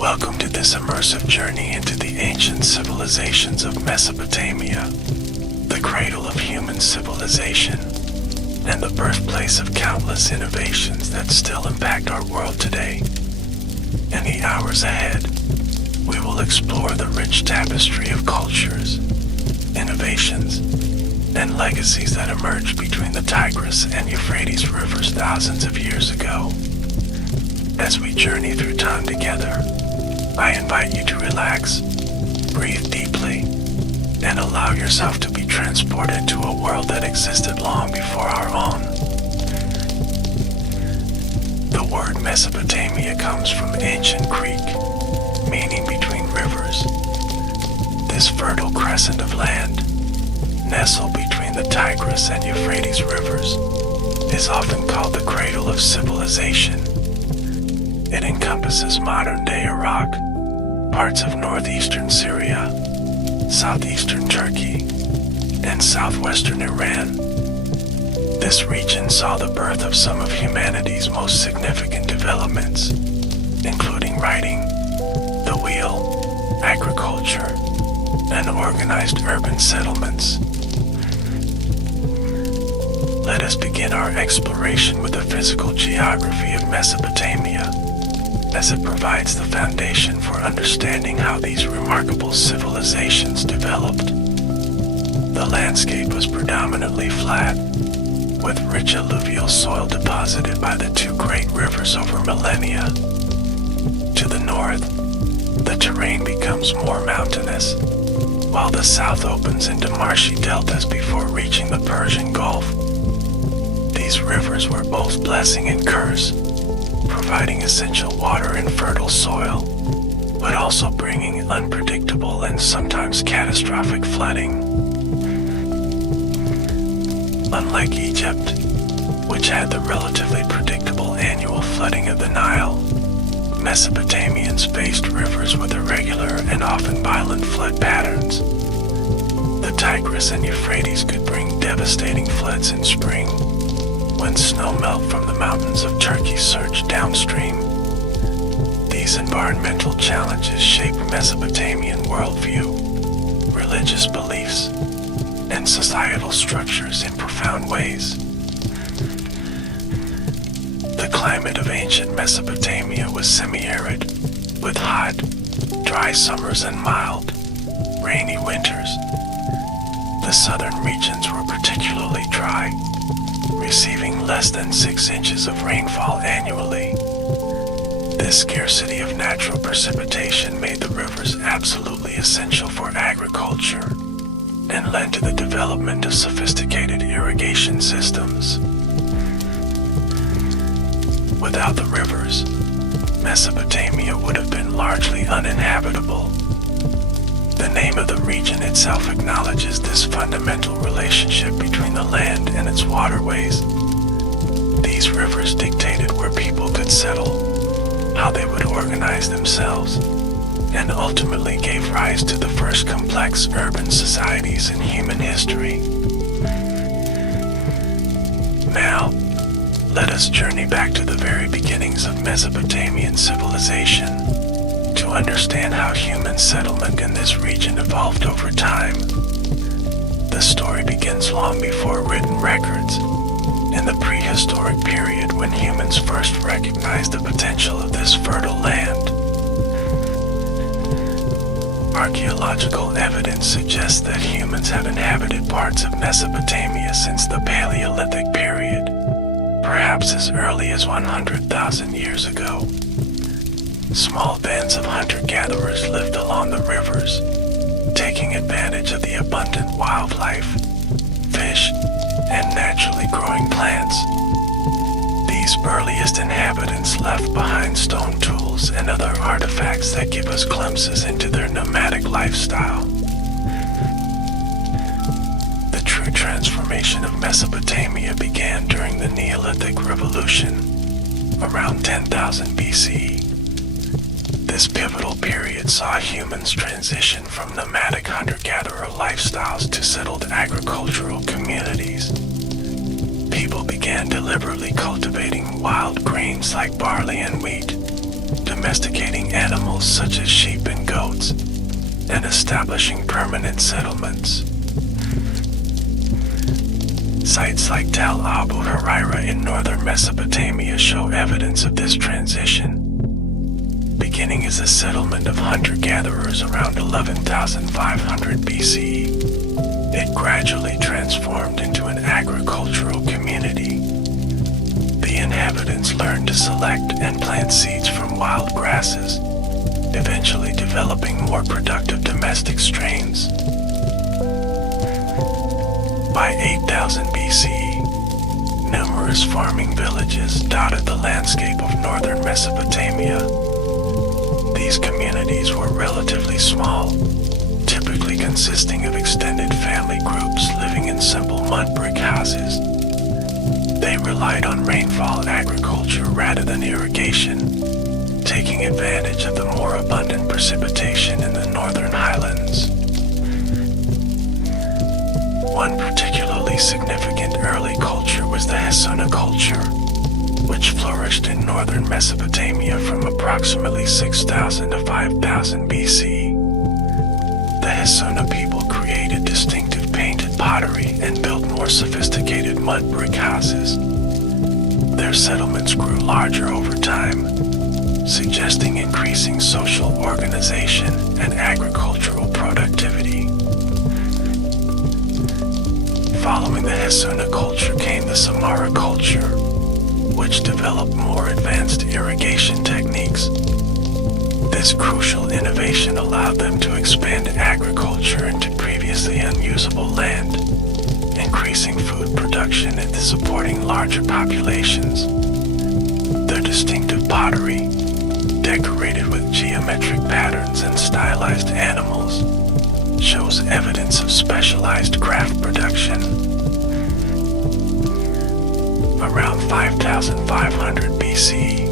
Welcome to this immersive journey into the ancient civilizations of Mesopotamia, the cradle of human civilization, and the birthplace of countless innovations that still impact our world today. In the hours ahead, we will explore the rich tapestry of cultures, innovations, and legacies that emerged between the Tigris and Euphrates rivers thousands of years ago. As we journey through time together, I invite you to relax, breathe deeply, and allow yourself to be transported to a world that existed long before our own. The word Mesopotamia comes from ancient Greek, meaning between rivers. This fertile crescent of land, nestled between the Tigris and Euphrates rivers, is often called the cradle of civilization. It encompasses modern-day Iraq, parts of northeastern Syria, southeastern Turkey, and southwestern Iran. This region saw the birth of some of humanity's most significant developments, including writing, the wheel, agriculture, and organized urban settlements. Let us begin our exploration with the physical geography of Mesopotamia, as it provides the foundation for understanding how these remarkable civilizations developed. The landscape was predominantly flat, with rich alluvial soil deposited by the two great rivers over millennia. To the north, the terrain becomes more mountainous, while the south opens into marshy deltas before reaching the Persian Gulf. These rivers were both blessing and curse, providing essential water and fertile soil, but also bringing unpredictable and sometimes catastrophic flooding. Unlike Egypt, which had the relatively predictable annual flooding of the Nile, Mesopotamians faced rivers with irregular and often violent flood patterns. The Tigris and Euphrates could bring devastating floods in spring, when snow melt from the mountains of Turkey surged downstream. These environmental challenges shaped Mesopotamian worldview, religious beliefs, and societal structures in profound ways. The climate of ancient Mesopotamia was semi-arid, with hot, dry summers and mild, rainy winters. The southern regions were particularly dry, receiving less than 6 inches of rainfall annually. This scarcity of natural precipitation made the rivers absolutely essential for agriculture and led to the development of sophisticated irrigation systems. Without the rivers, Mesopotamia would have been largely uninhabitable. The name of the region itself acknowledges this fundamental relationship between the land and its waterways. These rivers dictated where people could settle, how they would organize themselves, and ultimately gave rise to the first complex urban societies in human history. Now, let us journey back to the very beginnings of Mesopotamian civilization to understand how human settlement in this region evolved over time. The story begins long before written records, in the prehistoric period when humans first recognized the potential of this fertile land. Archaeological evidence suggests that humans have inhabited parts of Mesopotamia since the Paleolithic period, perhaps as early as 100,000 years ago. Small bands of hunter-gatherers lived along the rivers, taking advantage of the abundant wildlife, fish, and naturally growing plants. These earliest inhabitants left behind stone tools and other artifacts that give us glimpses into their nomadic lifestyle. The true transformation of Mesopotamia began during the Neolithic Revolution, around 10,000 BCE. This pivotal period saw humans transition from nomadic hunter-gatherer lifestyles to settled agricultural communities. People began deliberately cultivating wild grains like barley and wheat, domesticating animals such as sheep and goats, and establishing permanent settlements. Sites like Tel Abu Huraira in northern Mesopotamia show evidence of this transition. Beginning as a settlement of hunter-gatherers around 11,500 BCE, it gradually transformed into an agricultural community. The inhabitants learned to select and plant seeds from wild grasses, eventually developing more productive domestic strains. By 8000 BCE, numerous farming villages dotted the landscape of northern Mesopotamia. These communities were relatively small, typically consisting of extended family groups living in simple mud brick houses. They relied on rainfall agriculture rather than irrigation, taking advantage of the more abundant precipitation in the northern highlands. One particularly significant early culture was the Hassuna culture, which flourished in northern Mesopotamia from approximately 6000 to 5000 BC. The Hassuna people created distinctive painted pottery and built more sophisticated mud brick houses. Their settlements grew larger over time, suggesting increasing social organization and agricultural productivity. Following the Hassuna culture came the Samara culture, which developed more advanced irrigation techniques. This crucial innovation allowed them to expand agriculture into previously unusable land, increasing food production and supporting larger populations. Their distinctive pottery, decorated with geometric patterns and stylized animals, shows evidence of specialized craft production. Around 5500 BC,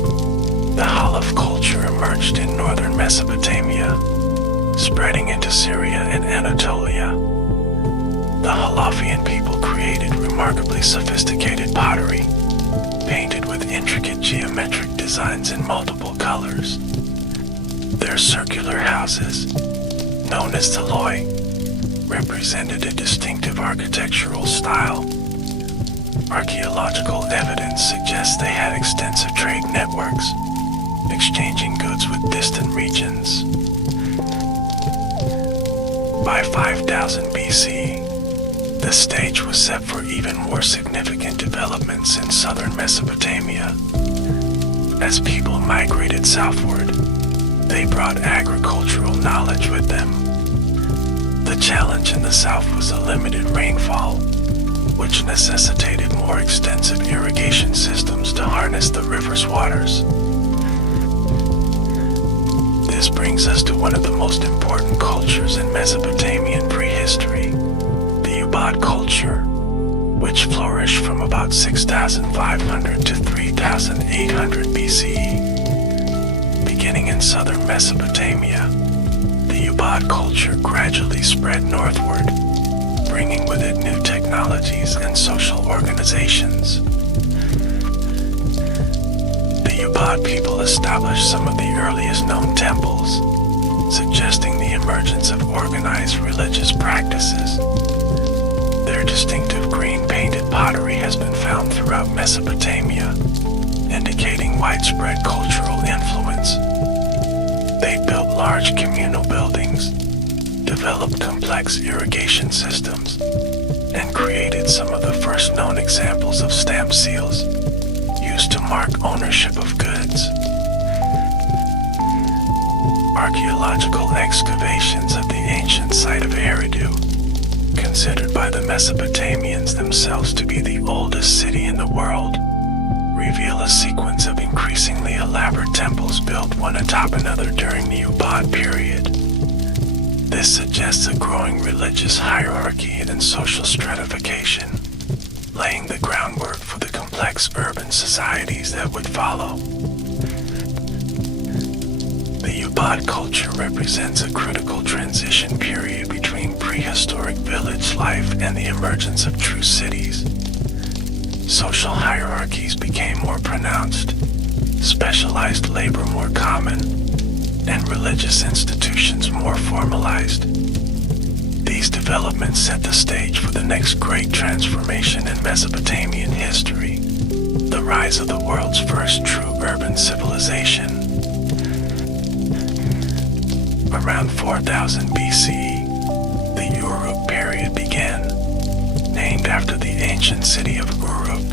the Halaf culture emerged in northern Mesopotamia, spreading into Syria and Anatolia. The Halafian people created remarkably sophisticated pottery, painted with intricate geometric designs in multiple colors. Their circular houses, known as teloi, represented a distinctive architectural style. Archaeological evidence suggests they had extensive trade networks, exchanging goods with distant regions. By 5000 BC, the stage was set for even more significant developments in southern Mesopotamia. As people migrated southward, they brought agricultural knowledge with them. The challenge in the south was the limited rainfall, which necessitated more extensive irrigation systems to harness the river's waters. This brings us to one of the most important cultures in Mesopotamian prehistory, the Ubad culture, which flourished from about 6500 to 3800 BCE. Beginning in southern Mesopotamia, the Ubad culture gradually spread northward, bringing with it new technologies and social organizations. The Ubad people established some of the earliest known temples, suggesting the emergence of organized religious practices. Their distinctive green-painted pottery has been found throughout Mesopotamia, indicating widespread cultural influence. They built large communal buildings, developed complex irrigation systems, and created some of the first known examples of stamp seals used to mark ownership of goods. Archaeological excavations of the ancient site of Eridu, considered by the Mesopotamians themselves to be the oldest city in the world, reveal a sequence of increasingly elaborate temples built one atop another during the Ubad period. This suggests a growing religious hierarchy and social stratification, laying the groundwork for the complex urban societies that would follow. The Ubad culture represents a critical transition period between prehistoric village life and the emergence of true cities. Social hierarchies became more pronounced, specialized labor more common, and religious institutions more formalized. These developments set the stage for the next great transformation in Mesopotamian history, the rise of the world's first true urban civilization. Around 4000 BCE, the Uruk period began, named after the ancient city of Uruk,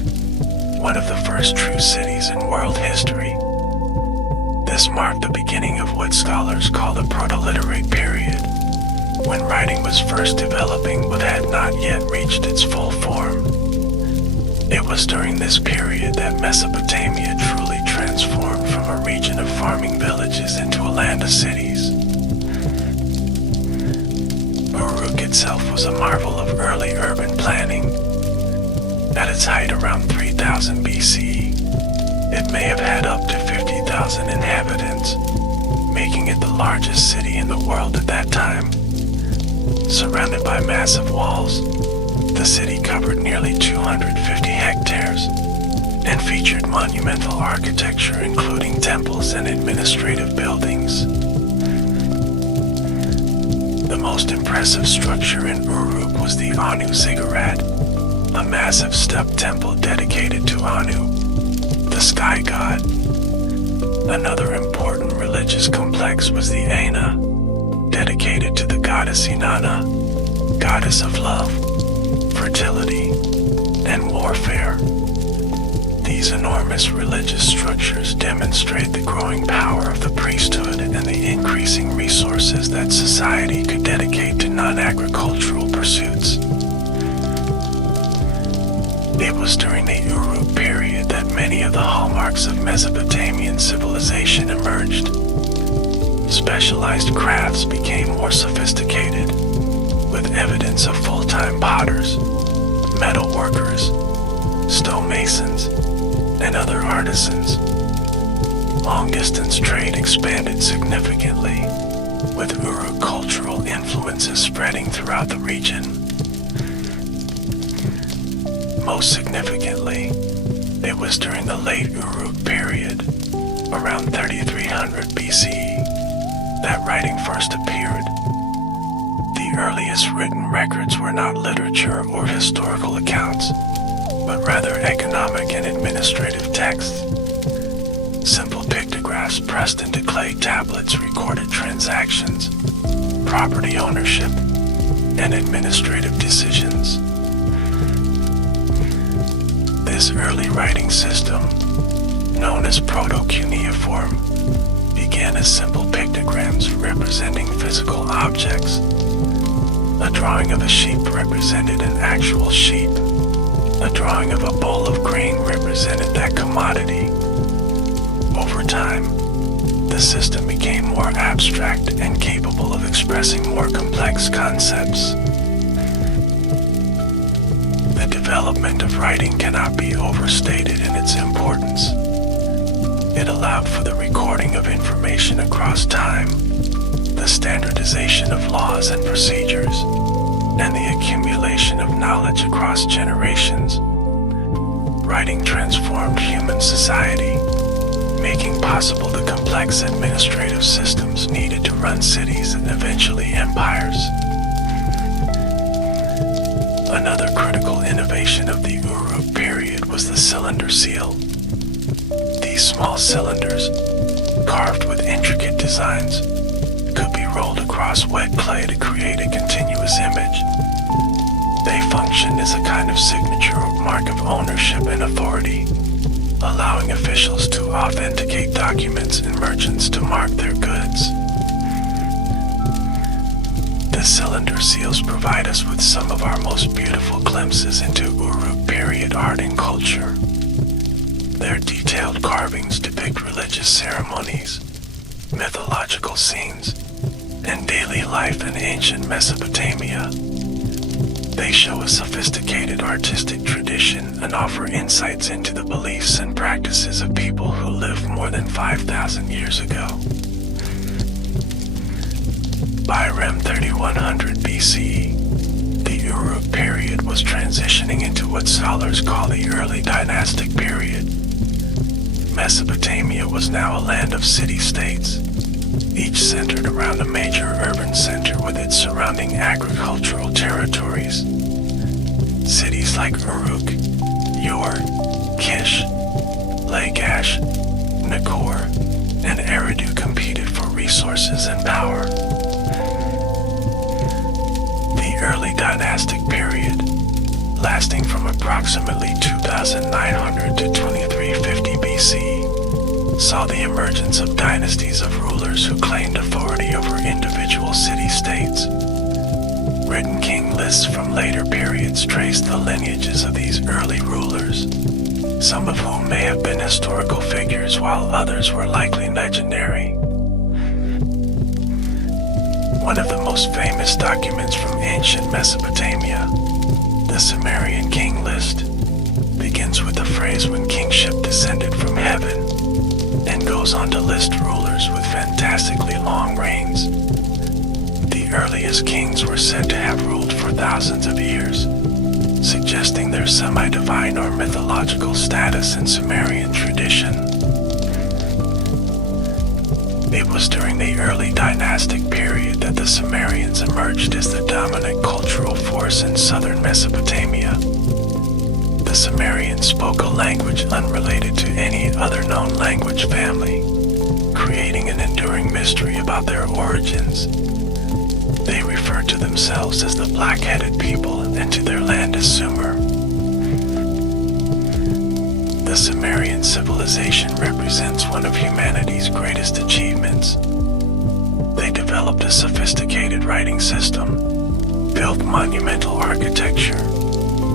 one of the first true cities in world history. This marked the beginning of what scholars call the Proto-Literate period, when writing was first developing but had not yet reached its full form. It was during this period that Mesopotamia truly transformed from a region of farming villages into a land of cities. Uruk itself was a marvel of early urban planning. At its height around 3000 BCE, it may have had up to 50,000 inhabitants, making it the largest city in the world at that time. Surrounded by massive walls, the city covered nearly 250 hectares and featured monumental architecture including temples and administrative buildings. The most impressive structure in Uruk was the Anu Ziggurat, a massive step temple dedicated to Anu, the sky god. Another important religious complex was the Aina, dedicated to the goddess Inanna, goddess of love, fertility, and warfare. These enormous religious structures demonstrate the growing power of the priesthood and the increasing resources that society could dedicate to non-agricultural pursuits. It was during the Uruk period that many of the hallmarks of Mesopotamian civilization emerged. Specialized crafts became more sophisticated, with evidence of full-time potters, metal workers, stonemasons, and other artisans. Long-distance trade expanded significantly, with Uruk cultural influences spreading throughout the region. Most significantly, it was during the late Uruk period, around 3300 BCE, that writing first appeared. The earliest written records were not literature or historical accounts, but rather economic and administrative texts. Simple pictographs pressed into clay tablets recorded transactions, property ownership, and administrative decisions. This early writing system, known as proto-cuneiform, began as simple pictograms representing physical objects. A drawing of a sheep represented an actual sheep. A drawing of a bowl of grain represented that commodity. Over time, the system became more abstract and capable of expressing more complex concepts. The development of writing cannot be overstated in its importance. It allowed for the recording of information across time, the standardization of laws and procedures, and the accumulation of knowledge across generations. Writing transformed human society, making possible the complex administrative systems needed to run cities and eventually empires. Another critical innovation of the Uruk period was the cylinder seal. These small cylinders, carved with intricate designs, could be rolled across wet clay to create a continuous image. They functioned as a kind of signature or mark of ownership and authority, allowing officials to authenticate documents and merchants to mark their goods. The cylinder seals provide us with some of our most beautiful glimpses into Uruk period art and culture. Their detailed carvings depict religious ceremonies, mythological scenes, and daily life in ancient Mesopotamia. They show a sophisticated artistic tradition and offer insights into the beliefs and practices of people who lived more than 5,000 years ago. By around 3100 BCE, the Uruk period was transitioning into what scholars call the early dynastic period. Mesopotamia was now a land of city-states, each centered around a major urban center with its surrounding agricultural territories. Cities like Uruk, Ur, Kish, Lagash, Nakor, and Eridu competed for resources and power. The early dynastic period, lasting from approximately 2900 to 2350 BC, saw the emergence of dynasties of rulers who claimed authority over individual city-states. Written king lists from later periods trace the lineages of these early rulers, some of whom may have been historical figures while others were likely legendary. One of the most famous documents from ancient Mesopotamia, the Sumerian king list, begins with the phrase "when kingship descended from heaven," and goes on to list rulers with fantastically long reigns. The earliest kings were said to have ruled for thousands of years, suggesting their semi-divine or mythological status in Sumerian tradition. It was during the early dynastic period that the Sumerians emerged as the dominant cultural force in southern Mesopotamia. The Sumerians spoke a language unrelated to any other known language family, creating an enduring mystery about their origins. They referred to themselves as the black-headed people and to their land as Sumer. The Sumerian civilization represents one of humanity's greatest achievements. They developed a sophisticated writing system, built monumental architecture,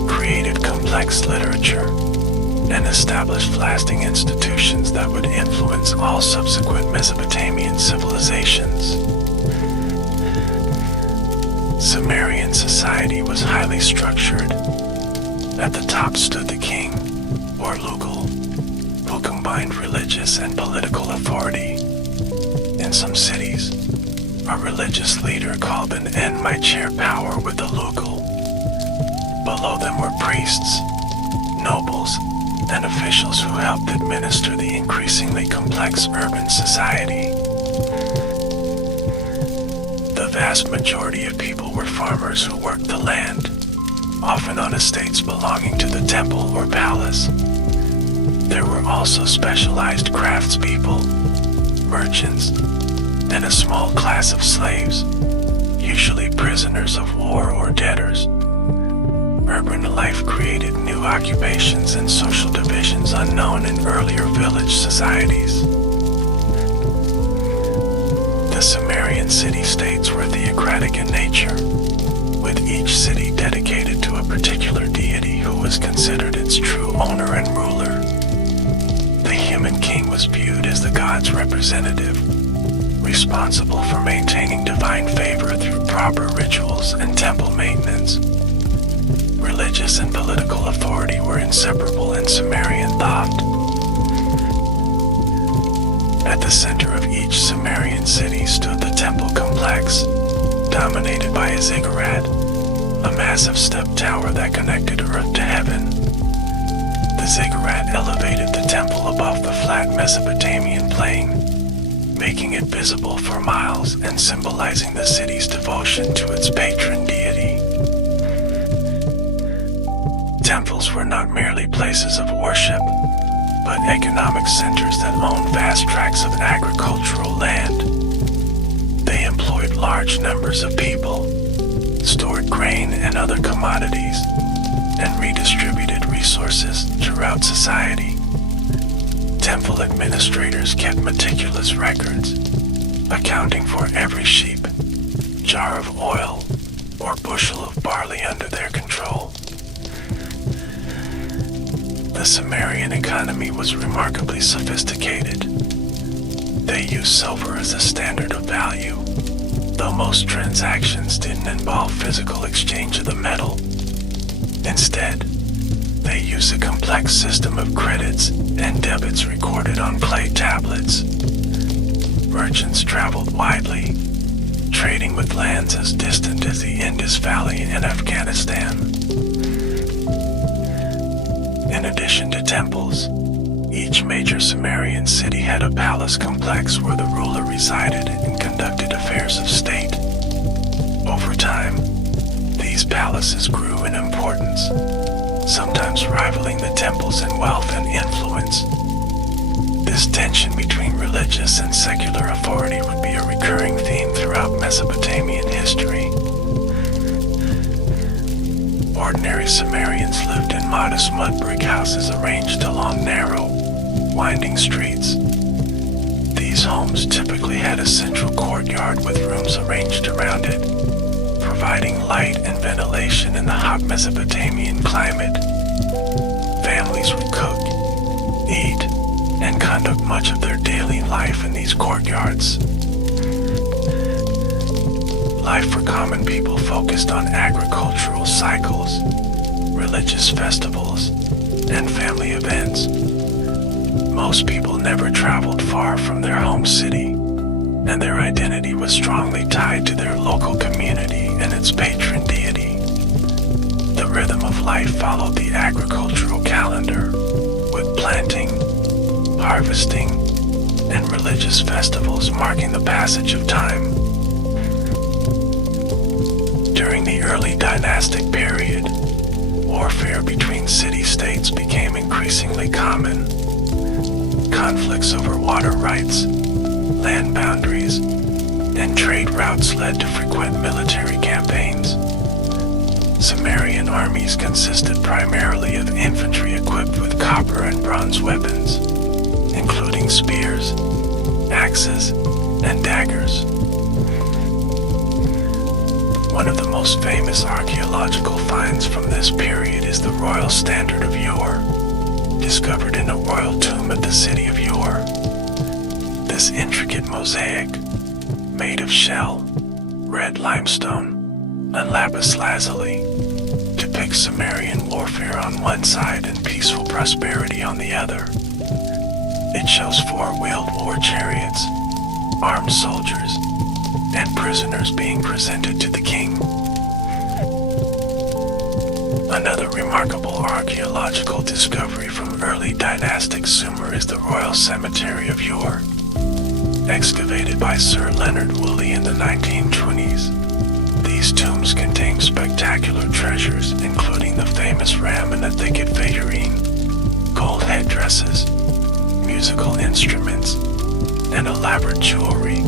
created complex literature, and established lasting institutions that would influence all subsequent Mesopotamian civilizations. Sumerian society was highly structured. At the top stood the king, or Lugal, who combined religious and political authority. In some cities, a religious leader called an En might share power with the Lugal. Below them were priests, nobles, and officials who helped administer the increasingly complex urban society. The vast majority of people were farmers who worked the land, often on estates belonging to the temple or palace. There were also specialized craftspeople, merchants, and a small class of slaves, usually prisoners of war or debtors. Urban life created new occupations and social divisions unknown in earlier village societies. The Sumerian city-states were theocratic in nature, with each city dedicated to a particular deity who was considered its true owner and ruler. The human king was viewed as the god's representative, responsible for maintaining divine favor through proper rituals and temple maintenance. Religious and political authority were inseparable in Sumerian thought. At the center of each Sumerian city stood the temple complex, dominated by a ziggurat, a massive step tower that connected earth to heaven. The ziggurat elevated the temple above the flat Mesopotamian plain, making it visible for miles and symbolizing the city's devotion to its patron deity. Temples were not merely places of worship, but economic centers that owned vast tracts of agricultural land. They employed large numbers of people, stored grain and other commodities, and redistributed resources throughout society. Temple administrators kept meticulous records, accounting for every sheep, jar of oil, or bushel of barley under their control. The Sumerian economy was remarkably sophisticated. They used silver as a standard of value, though most transactions didn't involve physical exchange of the metal. Instead, they used a complex system of credits and debits recorded on clay tablets. Merchants traveled widely, trading with lands as distant as the Indus Valley and Afghanistan. In addition to temples, Each major Sumerian city had a palace complex where the ruler resided and conducted affairs of state. Over time, these palaces grew in importance, sometimes rivaling the temples in wealth and influence. This tension between religious and secular authority would be a recurring theme throughout Mesopotamian history. Ordinary Sumerians lived in modest mud brick houses arranged along narrow, winding streets. These homes typically had a central courtyard with rooms arranged around it, providing light and ventilation in the hot Mesopotamian climate. Families would cook, eat, and conduct much of their daily life in these courtyards. Life for common people focused on agricultural cycles, religious festivals, and family events. Most people never traveled far from their home city, and their identity was strongly tied to their local community and its patron deity. The rhythm of life followed the agricultural calendar, with planting, harvesting, and religious festivals marking the passage of time. During the early dynastic period, warfare between city-states became increasingly common. Conflicts over water rights, land boundaries, and trade routes led to frequent military campaigns. Sumerian armies consisted primarily of infantry equipped with copper and bronze weapons, including spears, axes, and daggers. One of the most famous archaeological finds from this period is the royal standard of Ur, discovered in a royal tomb at the city of Ur. This intricate mosaic, made of shell, red limestone, and lapis lazuli, depicts Sumerian warfare on one side and peaceful prosperity on the other. It shows four-wheeled war chariots, armed soldiers, and prisoners being presented to the king. Another remarkable archaeological discovery from early dynastic Sumer is the Royal Cemetery of Ur, excavated by Sir Leonard Woolley in the 1920s. These tombs contain spectacular treasures, including the famous ram in the thicket figurine, gold headdresses, musical instruments, and elaborate jewelry.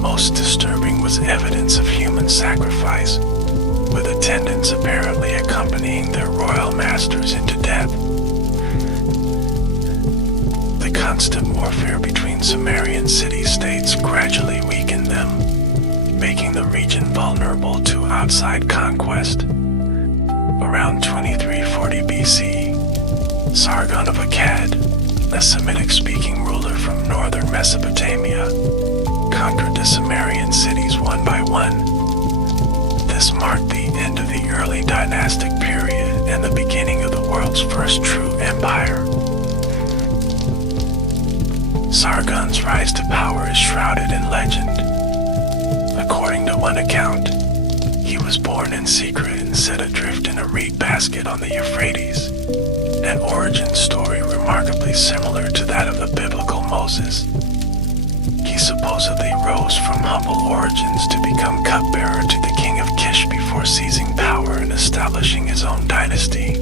Most disturbing was evidence of human sacrifice, with attendants apparently accompanying their royal masters into death. The constant warfare between Sumerian city-states gradually weakened them, making the region vulnerable to outside conquest. Around 2340 BC, Sargon of Akkad, a Semitic-speaking ruler from northern Mesopotamia, conquered the Sumerian cities one by one. This marked the end of the early dynastic period and the beginning of the world's first true empire. Sargon's rise to power is shrouded in legend. According to one account, he was born in secret and set adrift in a reed basket on the Euphrates, an origin story remarkably similar to that of the biblical Moses. He supposedly rose from humble origins to become cupbearer to the king of Kish before seizing power and establishing his own dynasty.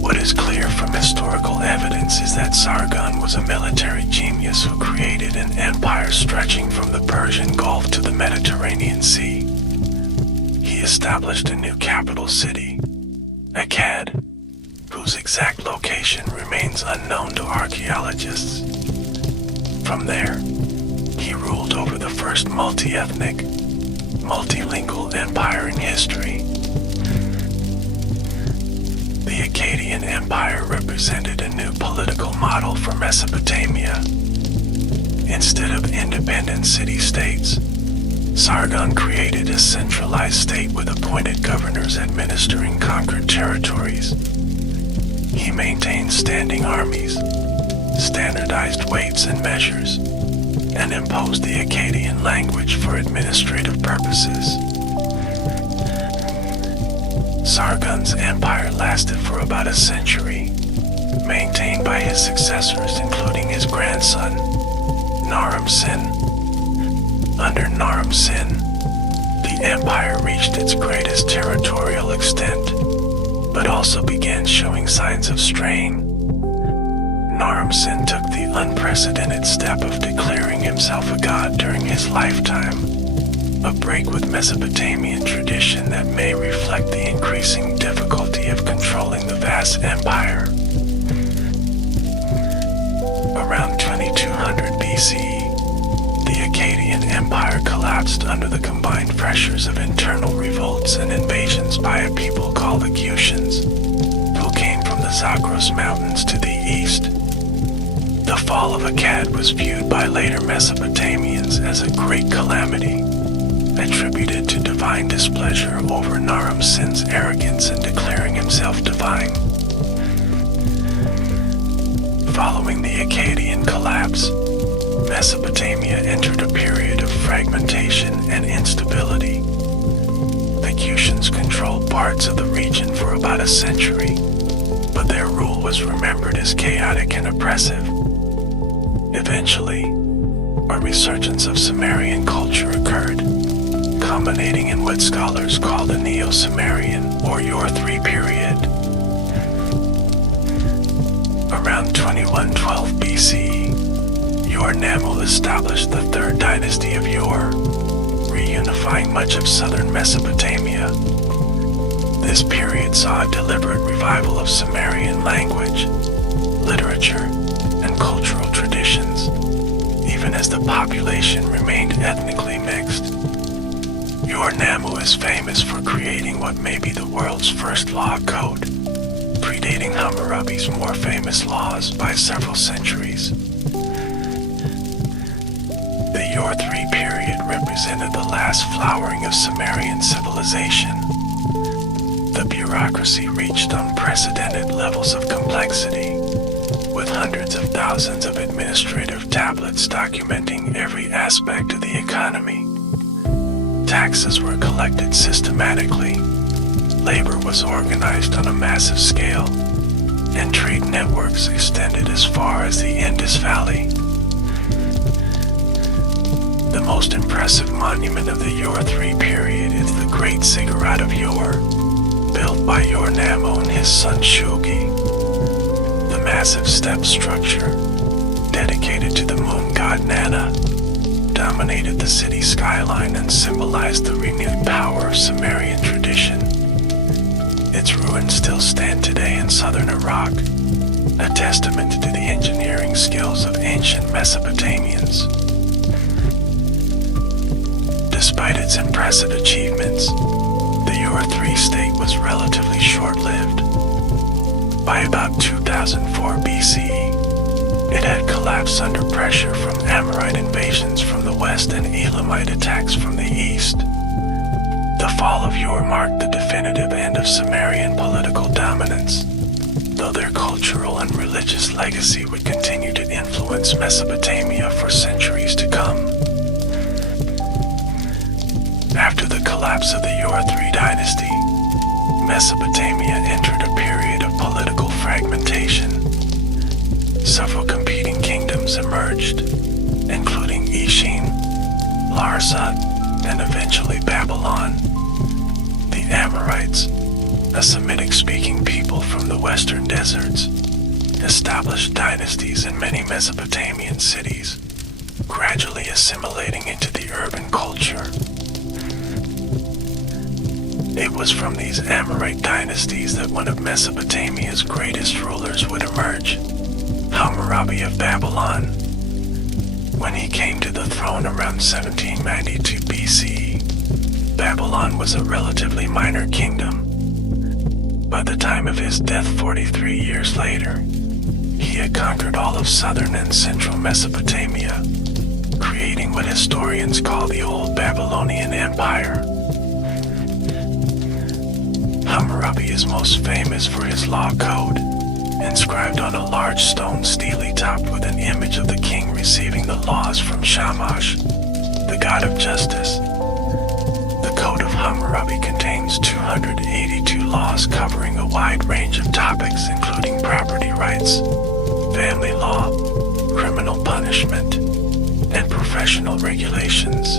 What is clear from historical evidence is that Sargon was a military genius who created an empire stretching from the Persian Gulf to the Mediterranean Sea. He established a new capital city, Akkad, whose exact location remains unknown to archaeologists. From there, he ruled over the first multi-ethnic, multilingual empire in history. The Akkadian Empire represented a new political model for Mesopotamia. Instead of independent city-states, Sargon created a centralized state with appointed governors administering conquered territories. He maintained standing armies, standardized weights and measures, and imposed the Akkadian language for administrative purposes. Sargon's empire lasted for about a century, maintained by his successors, including his grandson, Naram-Sin. Under Naram-Sin, the empire reached its greatest territorial extent, but also began showing signs of strain. Naram-Sin took the unprecedented step of declaring himself a god during his lifetime, a break with Mesopotamian tradition that may reflect the increasing difficulty of controlling the vast empire. Around 2200 BCE, the Akkadian Empire collapsed under the combined pressures of internal revolts and invasions by a people called the Kushans, who came from the Zagros Mountains to the east. The fall of Akkad was viewed by later Mesopotamians as a great calamity, attributed to divine displeasure over Naram-Sin's arrogance in declaring himself divine. Following the Akkadian collapse, Mesopotamia entered a period of fragmentation and instability. The Kushans controlled parts of the region for about a century, but their rule was remembered as chaotic and oppressive. Eventually, a resurgence of Sumerian culture occurred, culminating in what scholars call the Neo-Sumerian or Ur III period. Around 2112 BCE, Ur-Nammu established the third dynasty of Ur, reunifying much of southern Mesopotamia. This period saw a deliberate revival of Sumerian language, literature, and cultural traditions, even as the population remained ethnically mixed. Ur-Nammu is famous for creating what may be the world's first law code, predating Hammurabi's more famous laws by several centuries. The Ur III period represented the last flowering of Sumerian civilization. The bureaucracy reached unprecedented levels of complexity, with hundreds of thousands of administrative tablets documenting every aspect of the economy. Taxes were collected systematically, labor was organized on a massive scale, and trade networks extended as far as the Indus Valley. The most impressive monument of the Ur III period is the Great Ziggurat of Ur, built by Ur-Nammu and his son Shulgi. The massive step structure, dedicated to the moon god Nana, dominated the city skyline and symbolized the renewed power of Sumerian tradition. Its ruins still stand today in southern Iraq, a testament to the engineering skills of ancient Mesopotamians. Despite its impressive achievements, the Ur III state was relatively short-lived. By about 2004 BCE, it had collapsed under pressure from Amorite invasions from the west and Elamite attacks from the east. The fall of Ur marked the definitive end of Sumerian political dominance, though their cultural and religious legacy would continue to influence Mesopotamia for centuries to come. After the collapse of the Ur III dynasty, Mesopotamia entered a period of political fragmentation. Several competing kingdoms emerged, including Ishin, Larsa, and eventually Babylon. The Amorites, a Semitic-speaking people from the western deserts, established dynasties in many Mesopotamian cities, gradually assimilating into the urban culture. It was from these Amorite dynasties that one of Mesopotamia's greatest rulers would emerge, Hammurabi of Babylon. When he came to the throne around 1792 BCE, Babylon was a relatively minor kingdom. By the time of his death 43 years later, he had conquered all of southern and central Mesopotamia, creating what historians call the Old Babylonian Empire. Hammurabi is most famous for his law code, inscribed on a large stone stele topped with an image of the king receiving the laws from Shamash, the god of justice. The Code of Hammurabi contains 282 laws covering a wide range of topics including property rights, family law, criminal punishment, and professional regulations.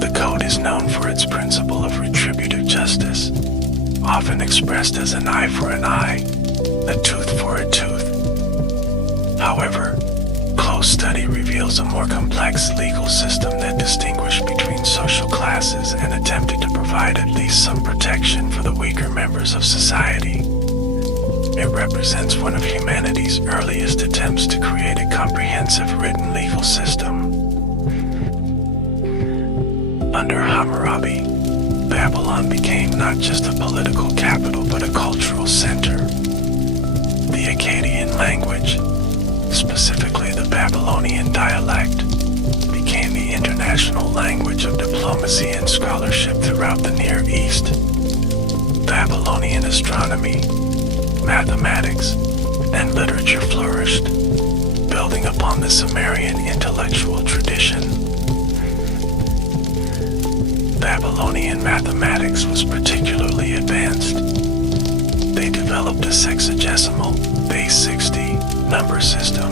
The code is known for its principle of retributive justice, often expressed as an eye for an eye, a tooth for a tooth. However, close study reveals a more complex legal system that distinguished between social classes and attempted to provide at least some protection for the weaker members of society. It represents one of humanity's earliest attempts to create a comprehensive written legal system. Under Hammurabi, Babylon became not just a political capital but a cultural center. The Akkadian language, specifically the Babylonian dialect, became the international language of diplomacy and scholarship throughout the Near East. Babylonian astronomy, mathematics, and literature flourished, building upon the Sumerian intellectual tradition. Babylonian mathematics was particularly advanced. They developed a sexagesimal, base 60, number system,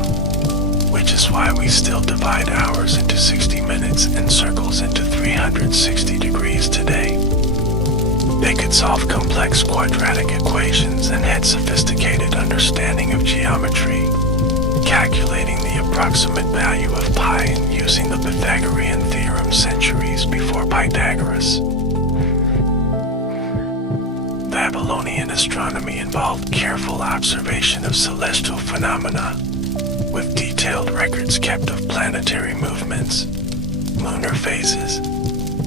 which is why we still divide hours into 60 minutes and circles into 360 degrees today. They could solve complex quadratic equations and had sophisticated understanding of geometry, calculating the approximate value of pi and using the Pythagorean theorem centuries before Pythagoras. Babylonian astronomy involved careful observation of celestial phenomena, with detailed records kept of planetary movements, lunar phases,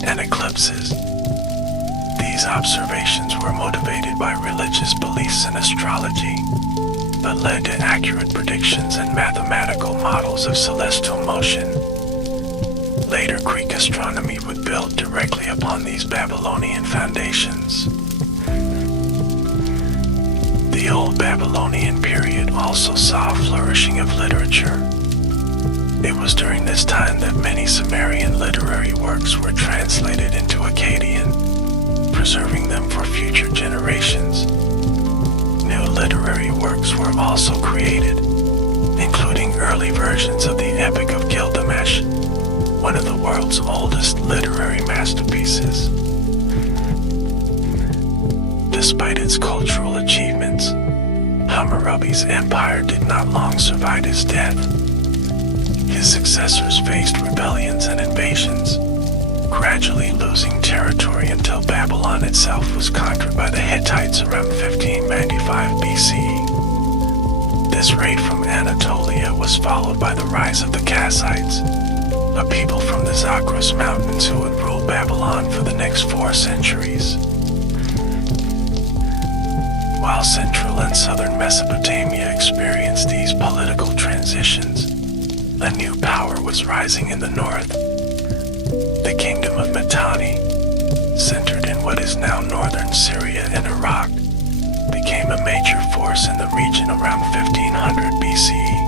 and eclipses. These observations were motivated by religious beliefs in astrology, but led to accurate predictions and mathematical models of celestial motion. Later Greek astronomy would build directly upon these Babylonian foundations. The Old Babylonian period also saw a flourishing of literature. It was during this time that many Sumerian literary works were translated into Akkadian, preserving them for future generations. New literary works were also created, including early versions of the Epic of Gilgamesh, one of the world's oldest literary masterpieces. Despite its cultural achievements, Hammurabi's empire did not long survive his death. His successors faced rebellions and invasions, gradually losing territory until Babylon itself was conquered by the Hittites around 1595 BCE. This raid from Anatolia was followed by the rise of the Kassites, a people from the Zagros Mountains who would rule Babylon for the next 4 centuries. While central and southern Mesopotamia experienced these political transitions, a new power was rising in the north. The kingdom of Mitanni, centered in what is now northern Syria and Iraq, became a major force in the region around 1500 BCE.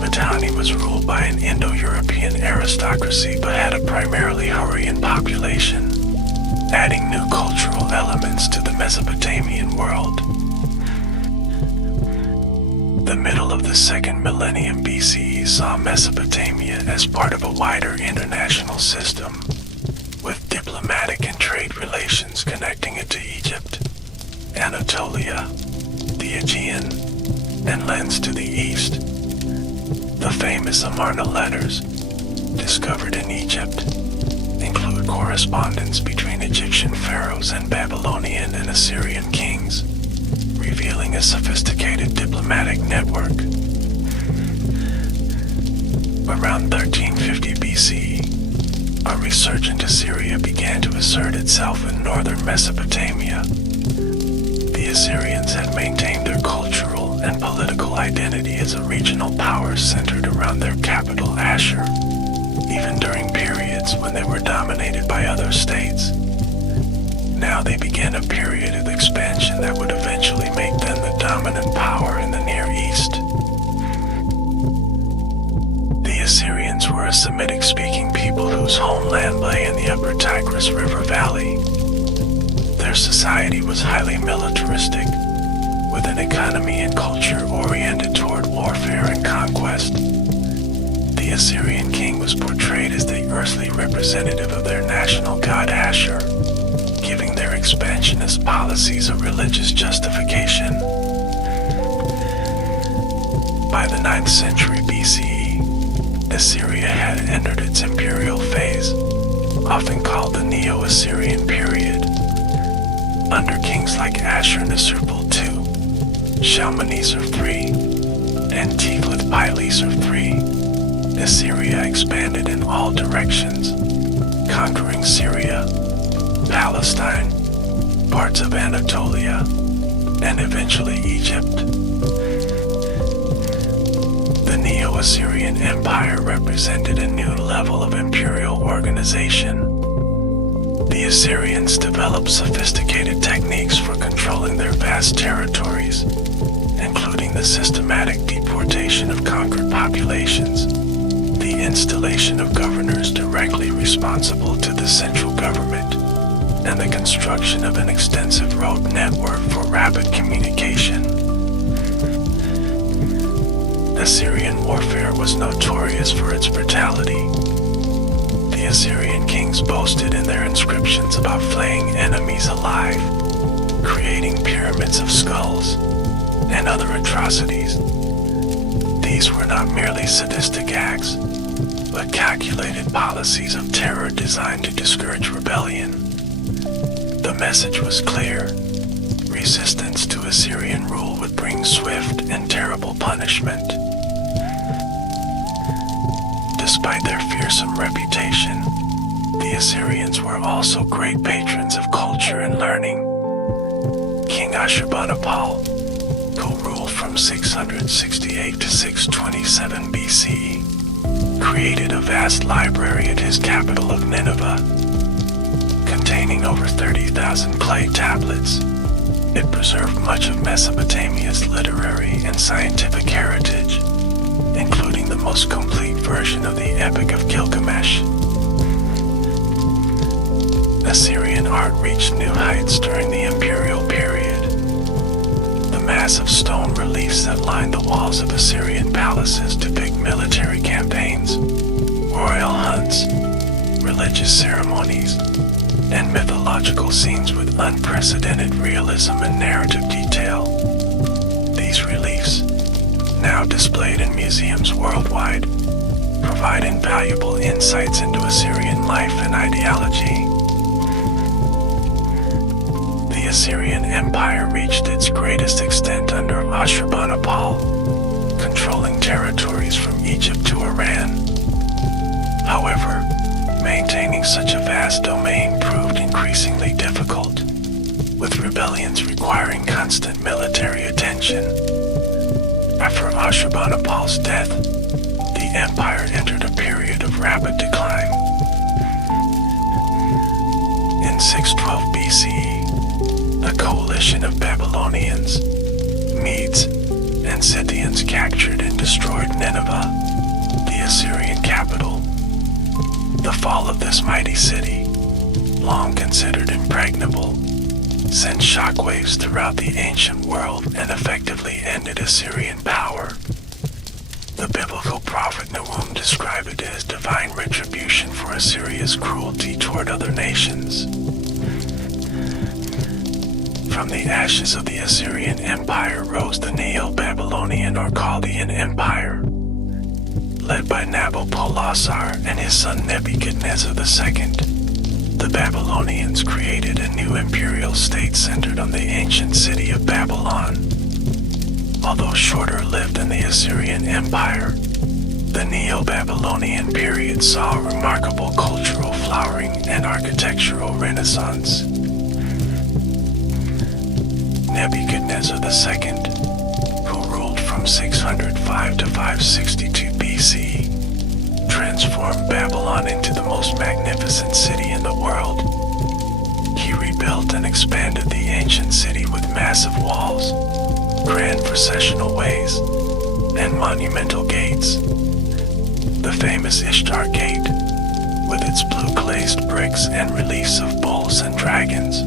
Mitanni was ruled by an Indo-European aristocracy but had a primarily Hurrian population, adding new cultural elements to the Mesopotamian world. The middle of the second millennium BCE saw Mesopotamia as part of a wider international system, with diplomatic and trade relations connecting it to Egypt, Anatolia, the Aegean, and lands to the east. The famous Amarna letters, discovered in Egypt, include correspondence between Egyptian pharaohs and Babylonian and Assyrian kings, revealing a sophisticated diplomatic network. Around 1350 BCE, a resurgent Assyria began to assert itself in northern Mesopotamia. The Assyrians had maintained their cultural and political identity as a regional power centered around their capital Ashur, even during periods when they were dominated by other states. Now they began a period of expansion that would eventually make them the dominant power in the Near East. The Assyrians were a Semitic-speaking people who whose homeland lay in the upper Tigris River Valley. Their society was highly militaristic, with an economy and culture oriented toward warfare and conquest. The Assyrian king was portrayed as the earthly representative of their national god Ashur, giving their expansionist policies a religious justification. By the 9th century BCE, Assyria had entered its imperial phase, often called the Neo-Assyrian period. Under kings like Ashur-Nisirpal II, Shalmaneser III, and Tiglath-Pileser III, Assyria expanded in all directions, conquering Syria, Palestine, parts of Anatolia, and eventually Egypt. The Neo-Assyrian Empire represented a new level of imperial organization. The Assyrians developed sophisticated techniques for controlling their vast territories, including the systematic deportation of conquered populations, the installation of governors directly responsible to the central government, and the construction of an extensive road network for rapid communication. Assyrian warfare was notorious for its brutality. The Assyrian kings boasted in their inscriptions about flaying enemies alive, creating pyramids of skulls, and other atrocities. These were not merely sadistic acts, but calculated policies of terror designed to discourage rebellion. The message was clear: resistance to Assyrian rule would bring swift and terrible punishment. Despite their fearsome reputation, the Assyrians were also great patrons of culture and learning. King Ashurbanipal, who ruled from 668 to 627 BCE, created a vast library at his capital of Nineveh, containing over 30,000 clay tablets. It preserved much of Mesopotamia's literary and scientific heritage, including the most complete version of the Epic of Gilgamesh. Assyrian art reached new heights during the imperial period. The massive stone reliefs that lined the walls of Assyrian palaces depict military campaigns, royal hunts, religious ceremonies, and mythological scenes with unprecedented realism and narrative detail. These reliefs, now displayed in museums worldwide, provide invaluable insights into Assyrian life and ideology. The Assyrian Empire reached its greatest extent under Ashurbanipal, controlling territories from Egypt to Iran. However, maintaining such a vast domain proved increasingly difficult, with rebellions requiring constant military attention. After Ashurbanipal's death, the empire entered a period of rapid decline. In 612 BCE, a coalition of Babylonians, Medes, and Scythians captured and destroyed Nineveh, the Assyrian capital. The fall of this mighty city, long considered impregnable, sent shockwaves throughout the ancient world and effectively ended Assyrian power. The biblical prophet Nahum described it as divine retribution for Assyria's cruelty toward other nations. From the ashes of the Assyrian Empire rose the Neo-Babylonian or Chaldean Empire, led by Nabopolassar and his son Nebuchadnezzar II. The Babylonians created a new imperial state centered on the ancient city of Babylon. Although shorter-lived than the Assyrian Empire, the Neo-Babylonian period saw a remarkable cultural flowering and architectural renaissance. Nebuchadnezzar II, who ruled from 605 to 562 BC, transformed Babylon into the most magnificent city in the world. He rebuilt and expanded the ancient city with massive walls, grand processional ways, and monumental gates. The famous Ishtar Gate, with its blue glazed bricks and reliefs of bulls and dragons,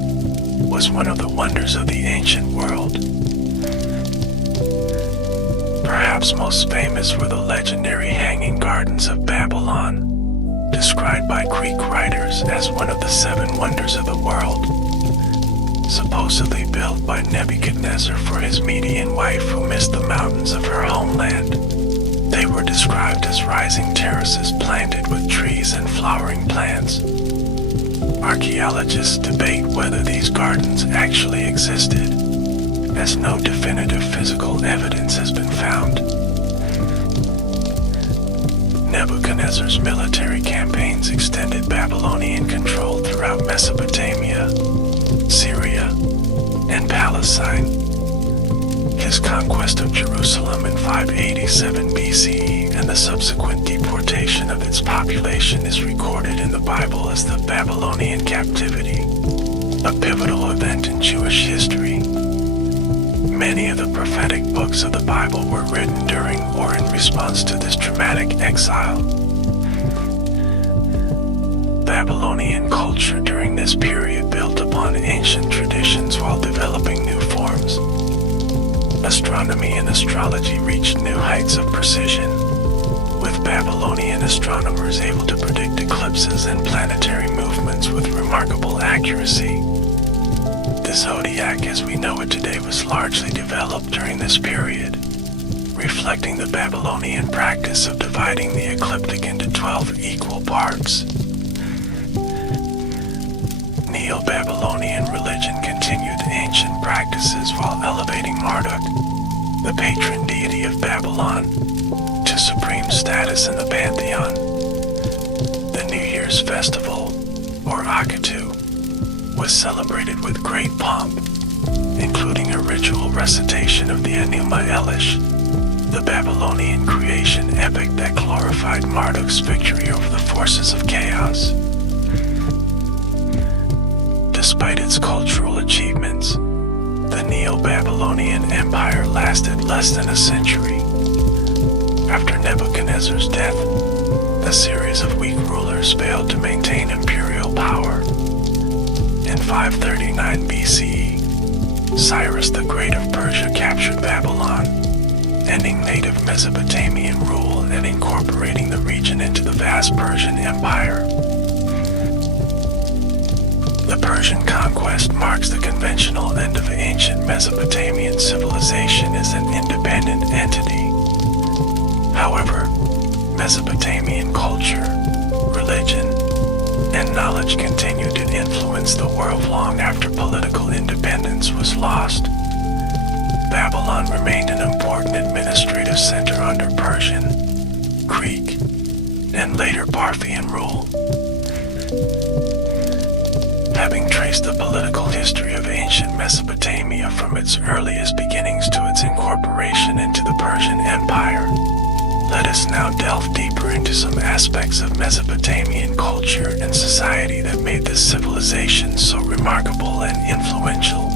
was one of the wonders of the ancient world. Perhaps most famous were the legendary Hanging Gardens of Babylon, described by Greek writers as one of the 7 wonders of the world, supposedly built by Nebuchadnezzar for his Median wife who missed the mountains of her homeland. They were described as rising terraces planted with trees and flowering plants. Archaeologists debate whether these gardens actually existed, as no definitive physical evidence has been found. Nebuchadnezzar's military campaigns extended Babylonian control throughout Mesopotamia, Syria, and Palestine. His conquest of Jerusalem in 587 BCE and the subsequent deportation of its population is recorded in the Bible as the Babylonian captivity, a pivotal event in Jewish history. Many of the prophetic books of the Bible were written during or in response to this dramatic exile. Babylonian culture during this period built upon ancient traditions while developing new forms. Astronomy and astrology reached new heights of precision, with Babylonian astronomers able to predict eclipses and planetary movements with remarkable accuracy. The zodiac as we know it today was largely developed during this period, reflecting the Babylonian practice of dividing the ecliptic into 12 equal parts. Neo-Babylonian religion continued ancient practices while elevating Marduk, the patron deity of Babylon, to supreme status in the pantheon. The New Year's festival, or Akatu, was celebrated with great pomp, including a ritual recitation of the Enuma Elish, the Babylonian creation epic that glorified Marduk's victory over the forces of chaos. Despite its cultural achievements, the Neo-Babylonian Empire lasted less than a century. After Nebuchadnezzar's death, a series of weak rulers failed to maintain imperial power. In 539 BCE, Cyrus the Great of Persia captured Babylon, ending native Mesopotamian rule and incorporating the region into the vast Persian Empire. The Persian conquest marks the conventional end of ancient Mesopotamian civilization as an independent entity. However, Mesopotamian culture, religion, and knowledge continued to influence the world long after political independence was lost. Babylon remained an important administrative center under Persian, Greek, and later Parthian rule. Having traced the political history of ancient Mesopotamia from its earliest beginnings to its incorporation into the Persian Empire, let us now delve deeper into some aspects of Mesopotamian culture and society that made this civilization so remarkable and influential.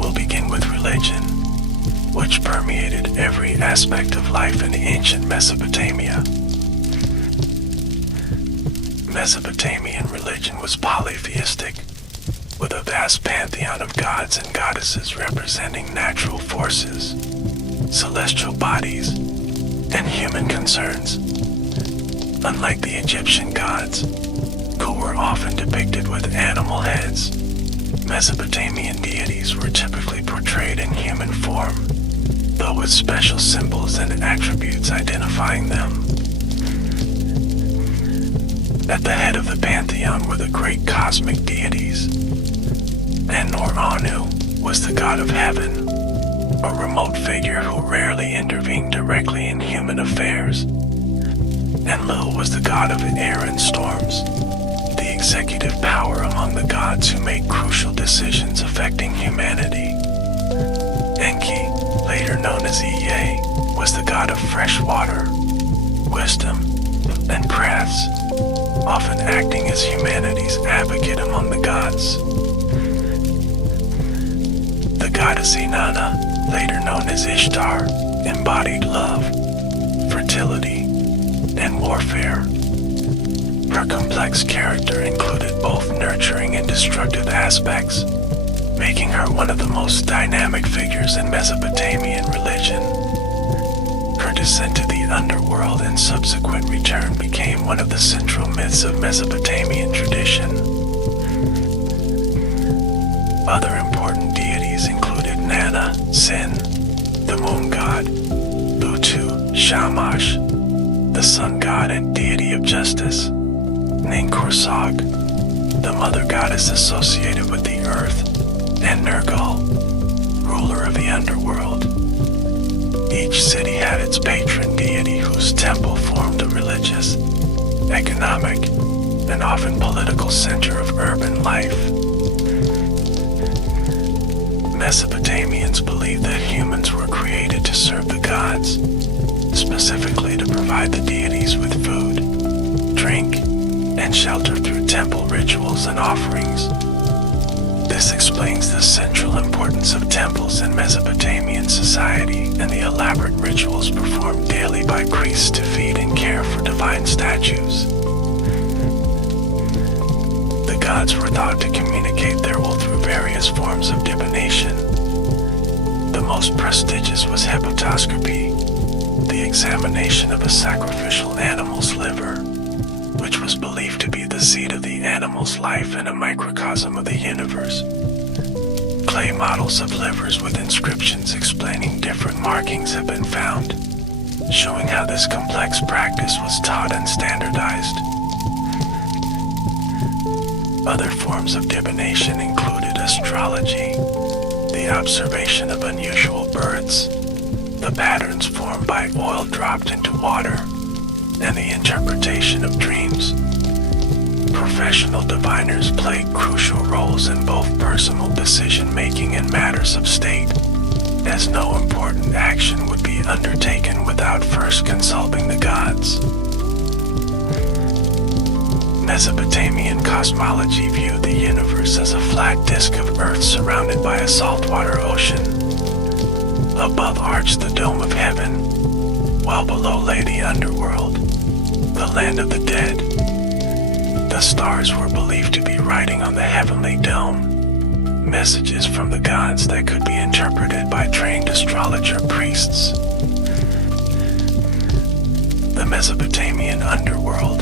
We'll begin with religion, which permeated every aspect of life in ancient Mesopotamia. Mesopotamian religion was polytheistic, with a vast pantheon of gods and goddesses representing natural forces, celestial bodies, and human concerns. Unlike the Egyptian gods, who were often depicted with animal heads, Mesopotamian deities were typically portrayed in human form, though with special symbols and attributes identifying them. At the head of the pantheon were the great cosmic deities. Enlil was the god of heaven, a remote figure who rarely intervened directly in human affairs. Enlil was the god of air and storms, the executive power among the gods who made crucial decisions affecting humanity. Enki, later known as Ea, was the god of fresh water, wisdom, and crafts, often acting as humanity's advocate among the gods. The goddess Inanna, later known as Ishtar, embodied love, fertility, and warfare. Her complex character included both nurturing and destructive aspects, making her one of the most dynamic figures in Mesopotamian religion. Her descent to the underworld and subsequent return became one of the central myths of Mesopotamian tradition. Other important deities included Nana, Sin, the moon god, Utu, Shamash, the sun god and deity of justice, Ninkorsag, the mother goddess associated with the earth, and Nergal, ruler of the underworld. Each city had its patron deity whose temple formed a religious, economic, and often political center of urban life. Mesopotamians believed that humans were created to serve the gods, specifically to provide the deities with food, drink, and shelter through temple rituals and offerings. This explains the central importance of temples in Mesopotamian society and the elaborate rituals performed daily by priests to feed and care for divine statues. The gods were thought to communicate their will through various forms of divination. The most prestigious was hepatoscopy, the examination of a sacrificial animal's liver, which was believed to be the seat of the animal's life and a microcosm of the universe. Clay models of livers with inscriptions explaining different markings have been found, showing how this complex practice was taught and standardized. Other forms of divination included astrology, the observation of unusual birds, the patterns formed by oil dropped into water, and the interpretation of dreams. Professional diviners played crucial roles in both personal decision-making and matters of state, as no important action would be undertaken without first consulting the gods. Mesopotamian cosmology viewed the universe as a flat disk of Earth surrounded by a saltwater ocean. Above arched the dome of heaven, while below lay the underworld, the land of the dead. The stars were believed to be writing on the heavenly dome, messages from the gods that could be interpreted by trained astrologer priests. The Mesopotamian underworld,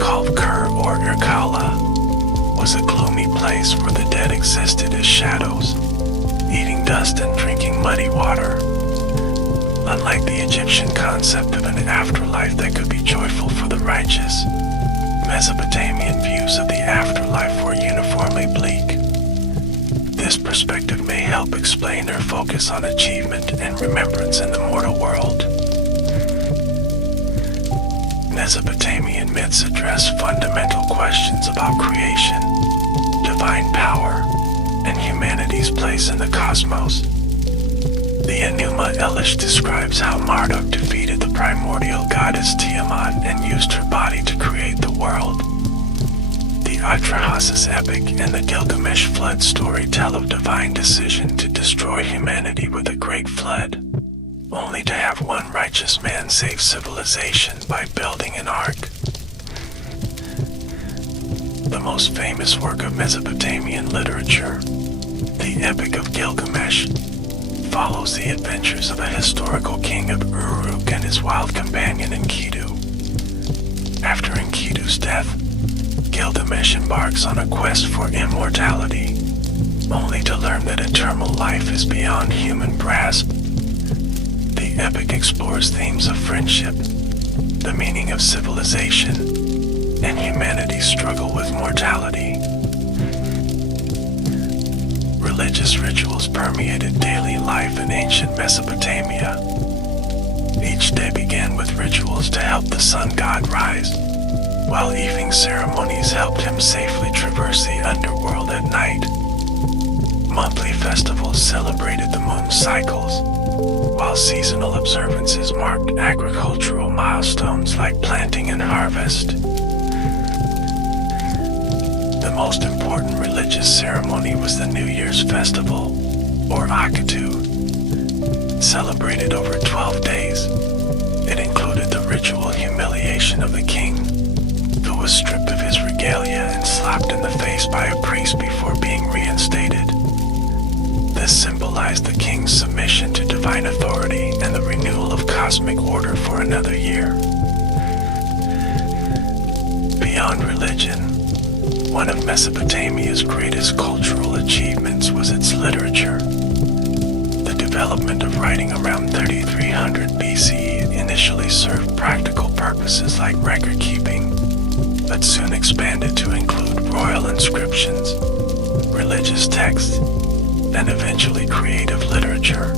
called Ker or Irkala, was a gloomy place where the dead existed as shadows, eating dust and drinking muddy water. Unlike the Egyptian concept of an afterlife that could be joyful for the righteous, Mesopotamian views of the afterlife were uniformly bleak. This perspective may help explain their focus on achievement and remembrance in the mortal world. Mesopotamian myths address fundamental questions about creation, divine power, and humanity's place in the cosmos. The Enuma Elish describes how Marduk defeated the primordial goddess Tiamat and used her body to create the world. The Atrahasis epic and the Gilgamesh flood story tell of divine decision to destroy humanity with a great flood, only to have one righteous man save civilization by building an ark. The most famous work of Mesopotamian literature, the Epic of Gilgamesh, follows the adventures of a historical king of Uruk and his wild companion Enkidu. After Enkidu's death, Gilgamesh embarks on a quest for immortality, only to learn that eternal life is beyond human grasp. The epic explores themes of friendship, the meaning of civilization, and humanity's struggle with mortality. Religious rituals permeated daily life in ancient Mesopotamia. Each day began with rituals to help the sun god rise, while evening ceremonies helped him safely traverse the underworld at night. Monthly festivals celebrated the moon's cycles, while seasonal observances marked agricultural milestones like planting and harvest. The most important religious ceremony was the New Year's festival, or Akatu, celebrated over 12 days. It included the ritual humiliation of the king, who was stripped divine authority and the renewal of cosmic order for another year. Beyond religion, one of Mesopotamia's greatest cultural achievements was its literature. The development of writing around 3300 BCE initially served practical purposes like record keeping, but soon expanded to include royal inscriptions, religious texts, and eventually creative literature.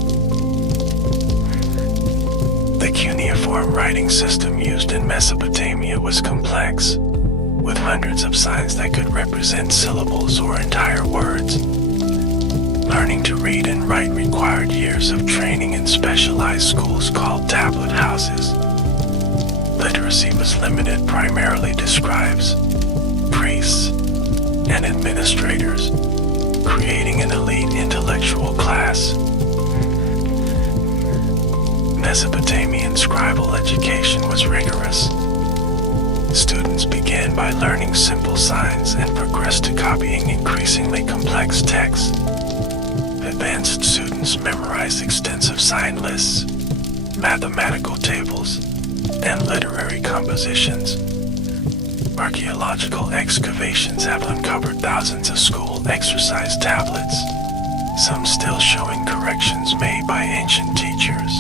The cuneiform writing system used in Mesopotamia was complex, with hundreds of signs that could represent syllables or entire words. Learning to read and write required years of training in specialized schools called tablet houses. Literacy was limited primarily to scribes, priests, and administrators, creating an elite intellectual class. Mesopotamian scribal education was rigorous. Students began by learning simple signs and progressed to copying increasingly complex texts. Advanced students memorized extensive sign lists, mathematical tables, and literary compositions. Archaeological excavations have uncovered thousands of school exercise tablets, some still showing corrections made by ancient teachers.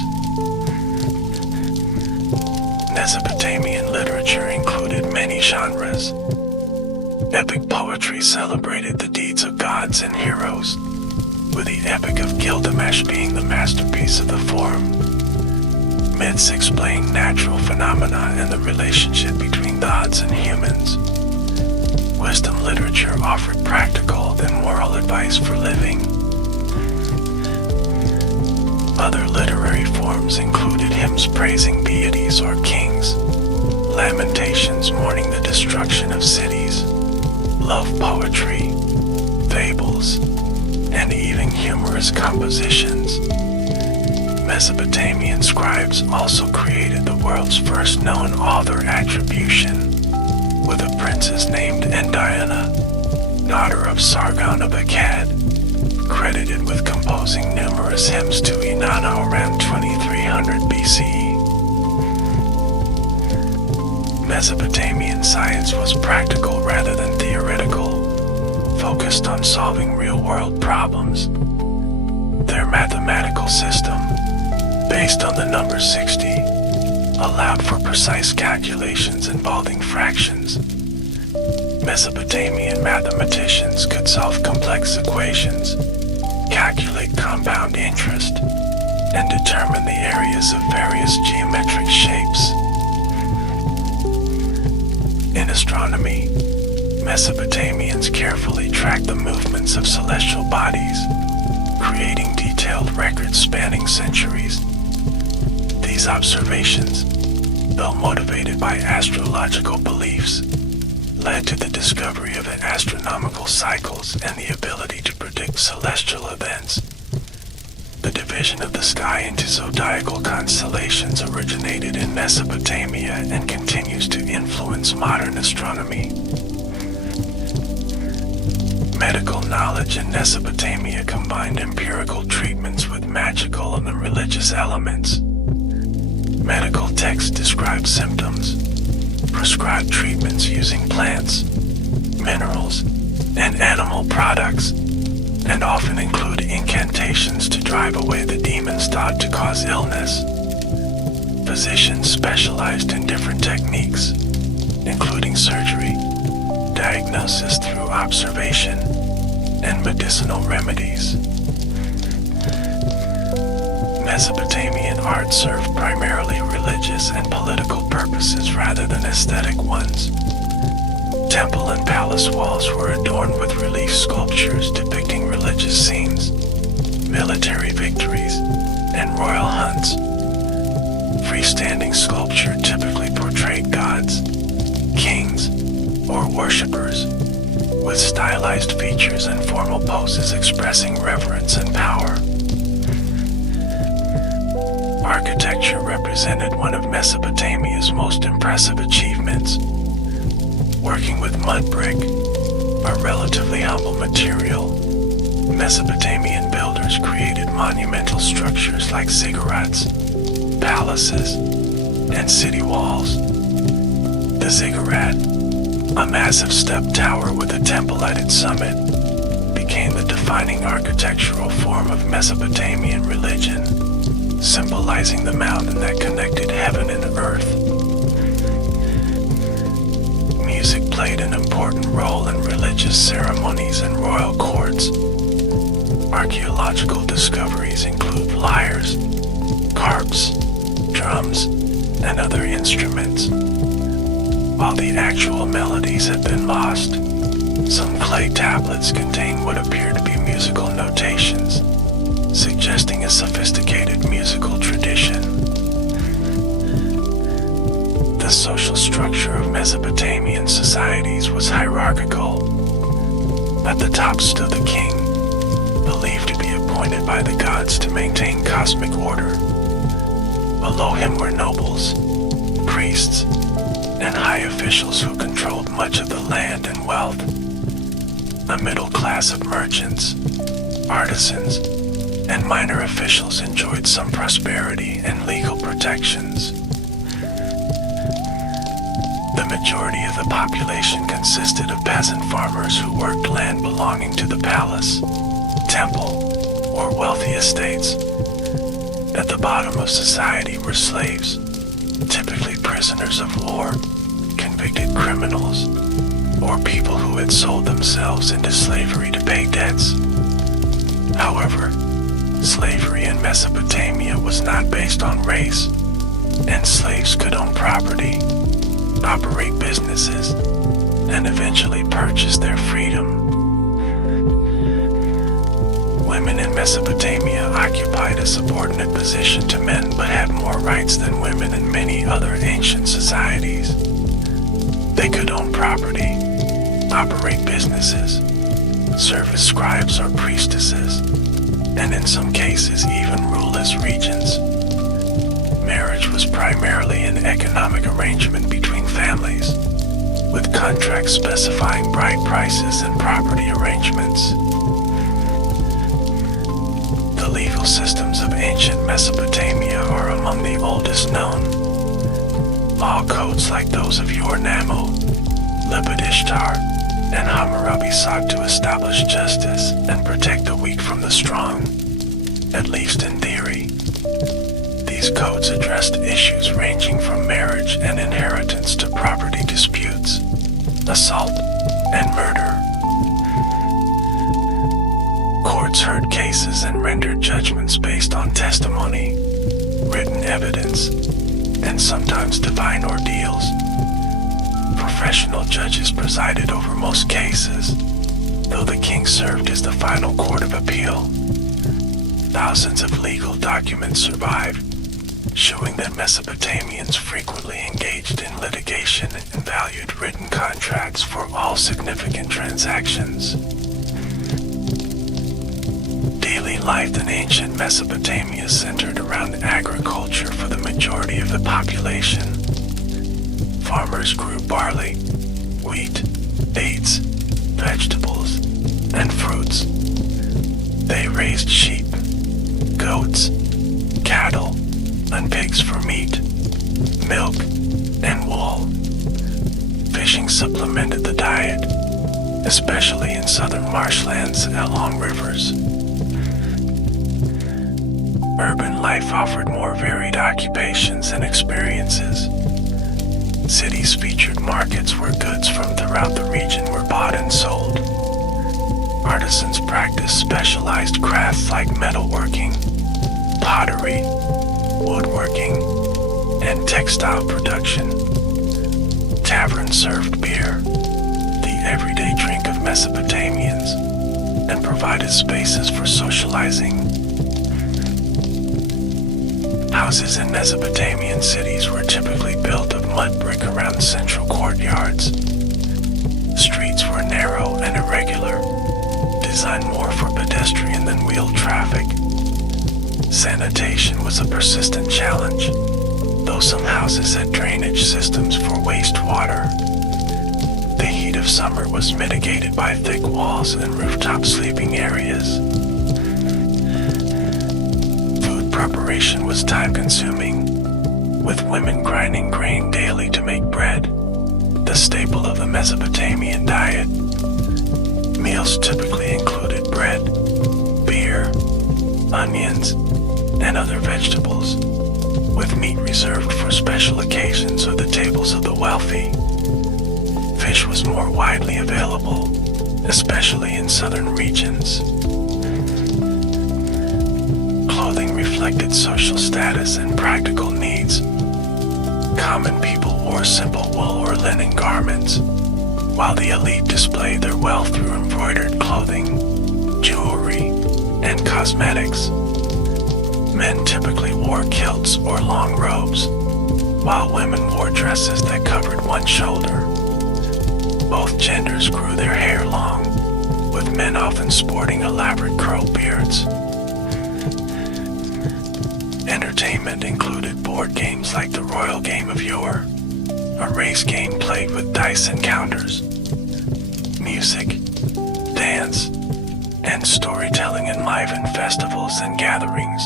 Mesopotamian literature included many genres. Epic poetry celebrated the deeds of gods and heroes, with the Epic of Gilgamesh being the masterpiece of the form. Myths explain natural phenomena and the relationship between gods and humans. Wisdom literature offered practical and moral advice for living. Other literary forms included hymns praising deities or kings, lamentations mourning the destruction of cities, love poetry, fables, and even humorous compositions. Mesopotamian scribes also created the world's first known author attribution, with a princess named Endiana, daughter of Sargon of Akkad, credited with composing numerous hymns to Inanna around 2300 BCE. Mesopotamian science was practical rather than theoretical, focused on solving real-world problems. Their mathematical system, based on the number 60, allowed for precise calculations involving fractions. Mesopotamian mathematicians could solve complex equations, calculate compound interest, and determine the areas of various geometric shapes. In astronomy, Mesopotamians carefully tracked the movements of celestial bodies, creating detailed records spanning centuries. These observations, though motivated by astrological beliefs, led to the discovery of astronomical cycles and the ability to predict celestial events. The division of the sky into zodiacal constellations originated in Mesopotamia and continues to influence modern astronomy. Medical knowledge in Mesopotamia combined empirical treatments with magical and religious elements. Medical texts describe symptoms, prescribe treatments using plants, minerals, and animal products, and often include incantations to drive away the demons thought to cause illness. Physicians specialized in different techniques, including surgery, diagnosis through observation, and medicinal remedies. Mesopotamian art served primarily religious and political purposes rather than aesthetic ones. Temple and palace walls were adorned with relief sculptures depicting religious scenes, military victories, and royal hunts. Freestanding sculpture typically portrayed gods, kings, or worshippers, with stylized features and formal poses expressing reverence and power. Architecture represented one of Mesopotamia's most impressive achievements. Working with mud brick, a relatively humble material, Mesopotamian builders created monumental structures like ziggurats, palaces, and city walls. The ziggurat, a massive step tower with a temple at its summit, became the defining architectural form of Mesopotamian religion, symbolizing the mountain that connected heaven and earth. Music played an important role in religious ceremonies and royal courts. Archaeological discoveries include lyres, harps, drums, and other instruments. While the actual melodies have been lost, some clay tablets contain what appear to be musical notations, suggesting a sophisticated musical tradition. The social structure of Mesopotamian societies was hierarchical. At the top stood the king, believed to be appointed by the gods to maintain cosmic order. Below him were nobles, priests, and high officials who controlled much of the land and wealth. A middle class of merchants, artisans, and minor officials enjoyed some prosperity and legal protections. The majority of the population consisted of peasant farmers who worked land belonging to the palace, temple, or wealthy estates. At the bottom of society were slaves, typically prisoners of war, convicted criminals, or people who had sold themselves into slavery to pay debts. However, slavery in Mesopotamia was not based on race, and slaves could own property, operate businesses, and eventually purchase their freedom. Women in Mesopotamia occupied a subordinate position to men but had more rights than women in many other ancient societies. They could own property, operate businesses, serve as scribes or priestesses, and in some cases even rule as regents. Marriage was primarily an economic arrangement between families, with contracts specifying bride prices and property arrangements. The legal systems of ancient Mesopotamia are among the oldest known. Law codes like those of Ur-Nammu, Ishtar, and Hammurabi sought to establish justice and protect the weak from the strong, at least in theory. These codes addressed issues ranging from marriage and inheritance to property disputes, assault, and murder. Courts heard cases and rendered judgments based on testimony, written evidence, and sometimes divine ordeals. Professional judges presided over most cases, though the king served as the final court of appeal. Thousands of legal documents survive, showing that Mesopotamians frequently engaged in litigation and valued written contracts for all significant transactions. Daily life in ancient Mesopotamia centered around agriculture for the majority of the population. Farmers grew barley, wheat, dates, vegetables, and fruits. They raised sheep, goats, cattle, and pigs for meat, milk, and wool. Fishing supplemented the diet, especially in southern marshlands and along rivers. Urban life offered more varied occupations and experiences. Cities featured markets where goods from throughout the region were bought and sold. Artisans practiced specialized crafts like metalworking, pottery, woodworking, and textile production. Taverns served beer, the everyday drink of Mesopotamians, and provided spaces for socializing. Houses in Mesopotamian cities were typically built of mud brick around central courtyards. Streets were narrow and irregular, designed more for pedestrian than wheeled traffic. Sanitation was a persistent challenge, though some houses had drainage systems for wastewater. The heat of of summer was mitigated by thick walls and rooftop sleeping areas. Food preparation was time-consuming, with women grinding grain daily to make bread, the staple of the Mesopotamian diet. Meals typically included bread, beer, onions, and other vegetables, with meat reserved for special occasions or the tables of the wealthy. Fish was more widely available, especially in southern regions. Clothing reflected social status and practical needs. Common people wore simple wool or linen garments, while the elite displayed their wealth through embroidered clothing, jewelry, and cosmetics. Men typically wore kilts or long robes, while women wore dresses that covered one shoulder. Both genders grew their hair long, with men often sporting elaborate curl beards. Entertainment included board games like the Royal Game of Yore, a race game played with dice and counters. Music, dance, and storytelling enlivened festivals and gatherings.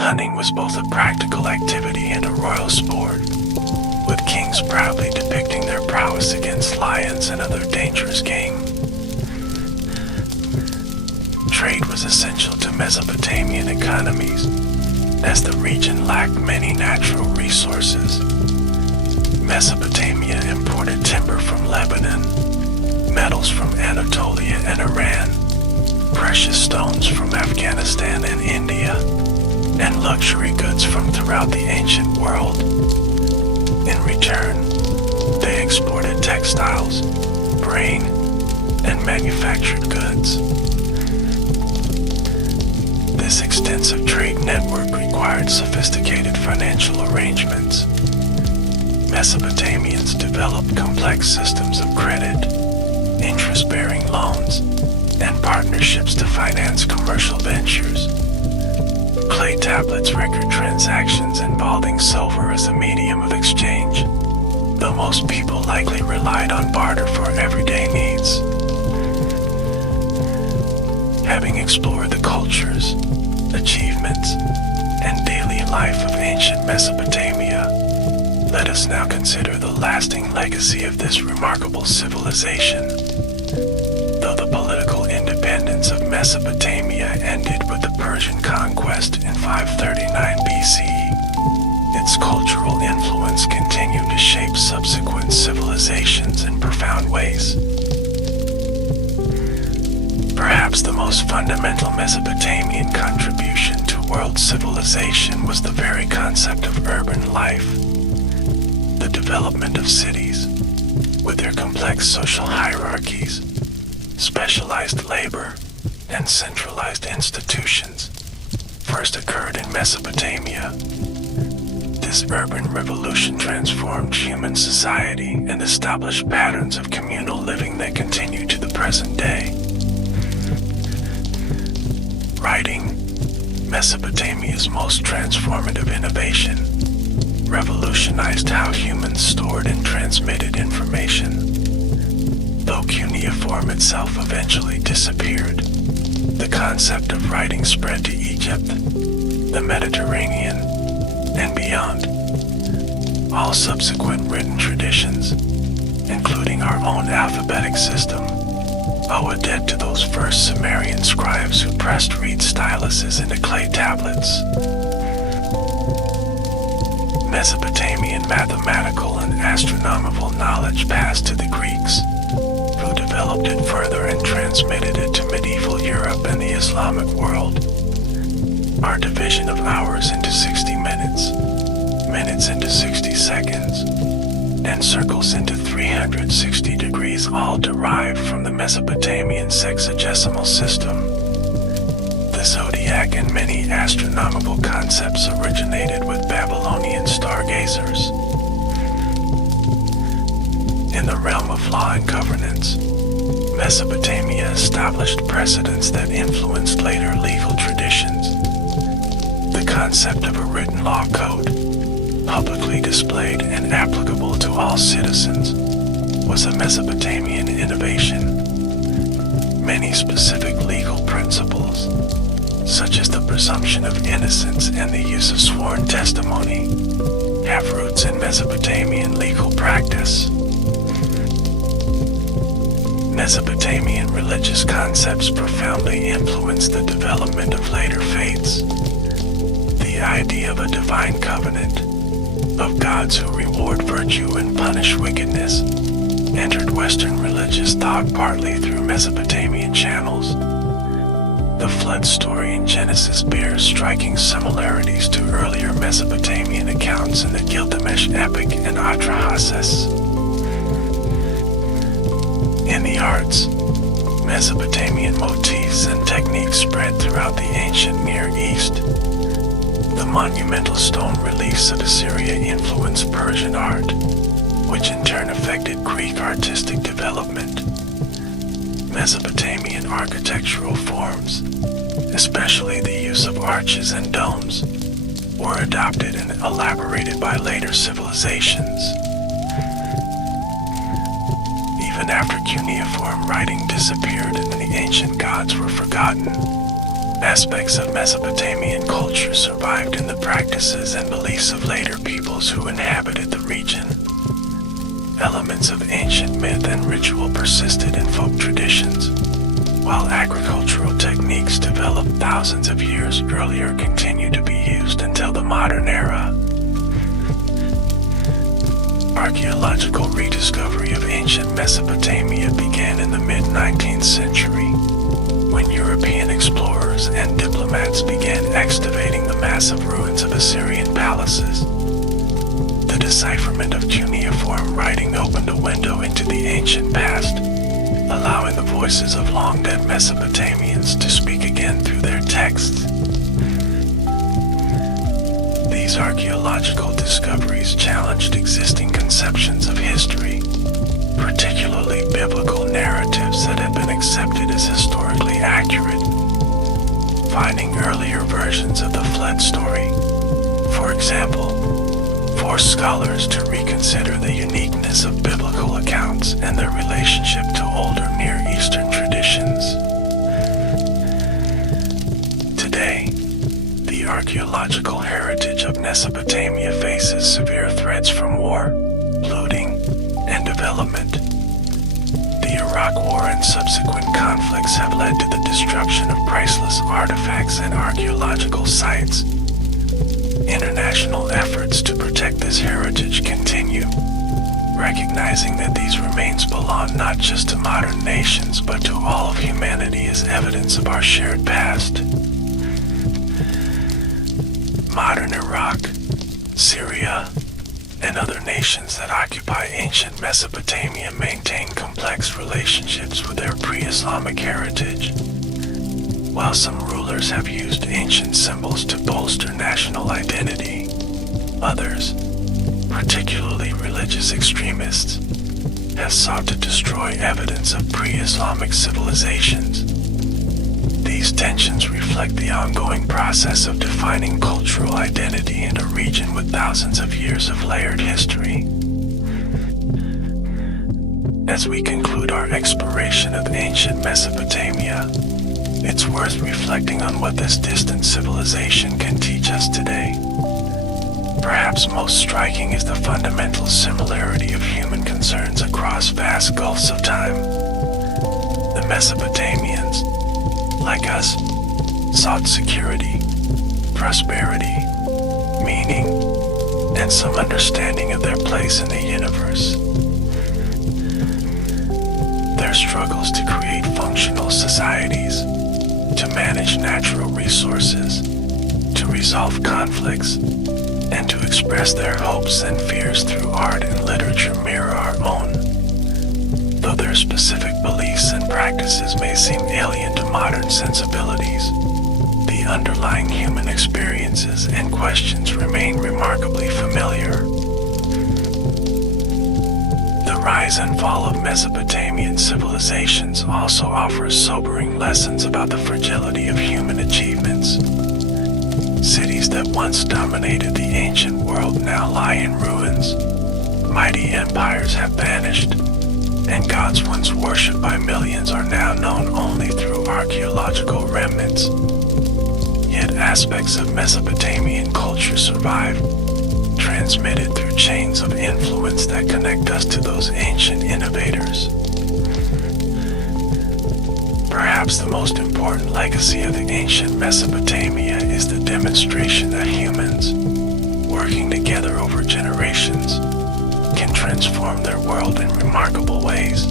Hunting was both a practical activity and a royal sport, with kings proudly depicting their prowess against lions and other dangerous game. Trade was essential to Mesopotamian economies, as the region lacked many natural resources. Mesopotamia imported timber from Lebanon, metals from Anatolia and Iran, precious stones from Afghanistan and India, and luxury goods from throughout the ancient world. In return, they exported textiles, grain, and manufactured goods. This extensive trade network required sophisticated financial arrangements. Mesopotamians developed complex systems of credit, interest-bearing loans, and partnerships to finance commercial ventures. Clay tablets record transactions involving silver as a medium of exchange, though most people likely relied on barter for everyday needs. Having explored the cultures, achievements, and daily life of ancient Mesopotamia, let us now consider the lasting legacy of this remarkable civilization. Though the political independence of Mesopotamia ended with the Persian conquest in 539 BC, its cultural influence continued to shape subsequent civilizations in profound ways. Perhaps the most fundamental Mesopotamian contribution to world civilization was the very concept of urban life. The development of cities, with their complex social hierarchies, specialized labor, and centralized institutions, first occurred in Mesopotamia. This urban revolution transformed human society and established patterns of communal living that continue to the present day. Writing, Mesopotamia's most transformative innovation, revolutionized how humans stored and transmitted information. Though cuneiform itself eventually disappeared, the concept of writing spread to Egypt, the Mediterranean, and beyond. All subsequent written traditions, including our own alphabetic system, owe a debt to those first Sumerian scribes who pressed reed styluses into clay tablets. Mesopotamian mathematical and astronomical knowledge passed to the Greeks, who developed it further and transmitted it to medieval Europe and the Islamic world. Our division of hours into 60 minutes, minutes into 60 seconds, and circles into 360 degrees all derived from the Mesopotamian sexagesimal system. The zodiac and many astronomical concepts originated with Babylonian stargazers. In the realm of law and governance, Mesopotamia established precedents that influenced later legal traditions. The concept of a written law code, publicly displayed and applicable to all citizens, was a Mesopotamian innovation. Many specific legal principles, such as the presumption of innocence and the use of sworn testimony, have roots in Mesopotamian legal practice. Mesopotamian religious concepts profoundly influenced the development of later faiths. The idea of a divine covenant, of gods who reward virtue and punish wickedness, entered Western religious thought partly through Mesopotamian channels. The flood story in Genesis bears striking similarities to earlier Mesopotamian accounts in the Gilgamesh epic and Atrahasis. In the arts, Mesopotamian motifs and techniques spread throughout the ancient Near East. The monumental stone reliefs of Assyria influenced Persian art, which in turn affected Greek artistic development. Mesopotamian architectural forms, especially the use of arches and domes, were adopted and elaborated by later civilizations. Even after cuneiform writing disappeared and the ancient gods were forgotten, aspects of Mesopotamian culture survived in the practices and beliefs of later peoples who inhabited the region. Elements of ancient myth and ritual persisted in folk traditions, while agricultural techniques developed thousands of years earlier continued to be used until the modern era. Archaeological rediscovery of ancient Mesopotamia began in the mid-19th century, when European explorers and diplomats began excavating the massive ruins of Assyrian palaces. The decipherment of cuneiform writing opened a window into the ancient past, allowing the voices of long-dead Mesopotamians to speak again through their texts. These archaeological discoveries challenged existing conceptions of history, particularly biblical narratives that had been accepted as historically accurate. Finding earlier versions of the flood story, for example, forced scholars to reconsider the uniqueness of biblical accounts and their relationship to older Near Eastern traditions. Today, the archaeological heritage of Mesopotamia faces severe threats from war, looting, and development. The Iraq War and subsequent conflicts have led to the destruction of priceless artifacts and archaeological sites. International efforts to protect this heritage continue, recognizing that these remains belong not just to modern nations but to all of humanity as evidence of our shared past. Modern Iraq, Syria, and other nations that occupy ancient Mesopotamia maintain complex relationships with their pre-Islamic heritage. While some rulers have used ancient symbols to bolster national identity, others, particularly religious extremists, have sought to destroy evidence of pre-Islamic civilizations. These tensions reflect the ongoing process of defining cultural identity in a region with thousands of years of layered history. As we conclude our exploration of ancient Mesopotamia, it's worth reflecting on what this distant civilization can teach us today. Perhaps most striking is the fundamental similarity of human concerns across vast gulfs of time. The Mesopotamians, like us, sought security, prosperity, meaning, and some understanding of their place in the universe. Their struggles to create functional societies, to manage natural resources, to resolve conflicts, and to express their hopes and fears through art and literature mirror our own. Though their specific beliefs and practices may seem alien to modern sensibilities, the underlying human experiences and questions remain remarkably familiar. The rise and fall of Mesopotamian civilizations also offers sobering lessons about the fragility of human achievements. Cities that once dominated the ancient world now lie in ruins. Mighty empires have vanished, and gods once worshipped by millions are now known only through archaeological remnants. Yet aspects of Mesopotamian culture survive, transmitted through chains of influence that connect us to those ancient innovators. Perhaps the most important legacy of the ancient Mesopotamia is the demonstration that humans, working together over generations, can transform their world in remarkable ways.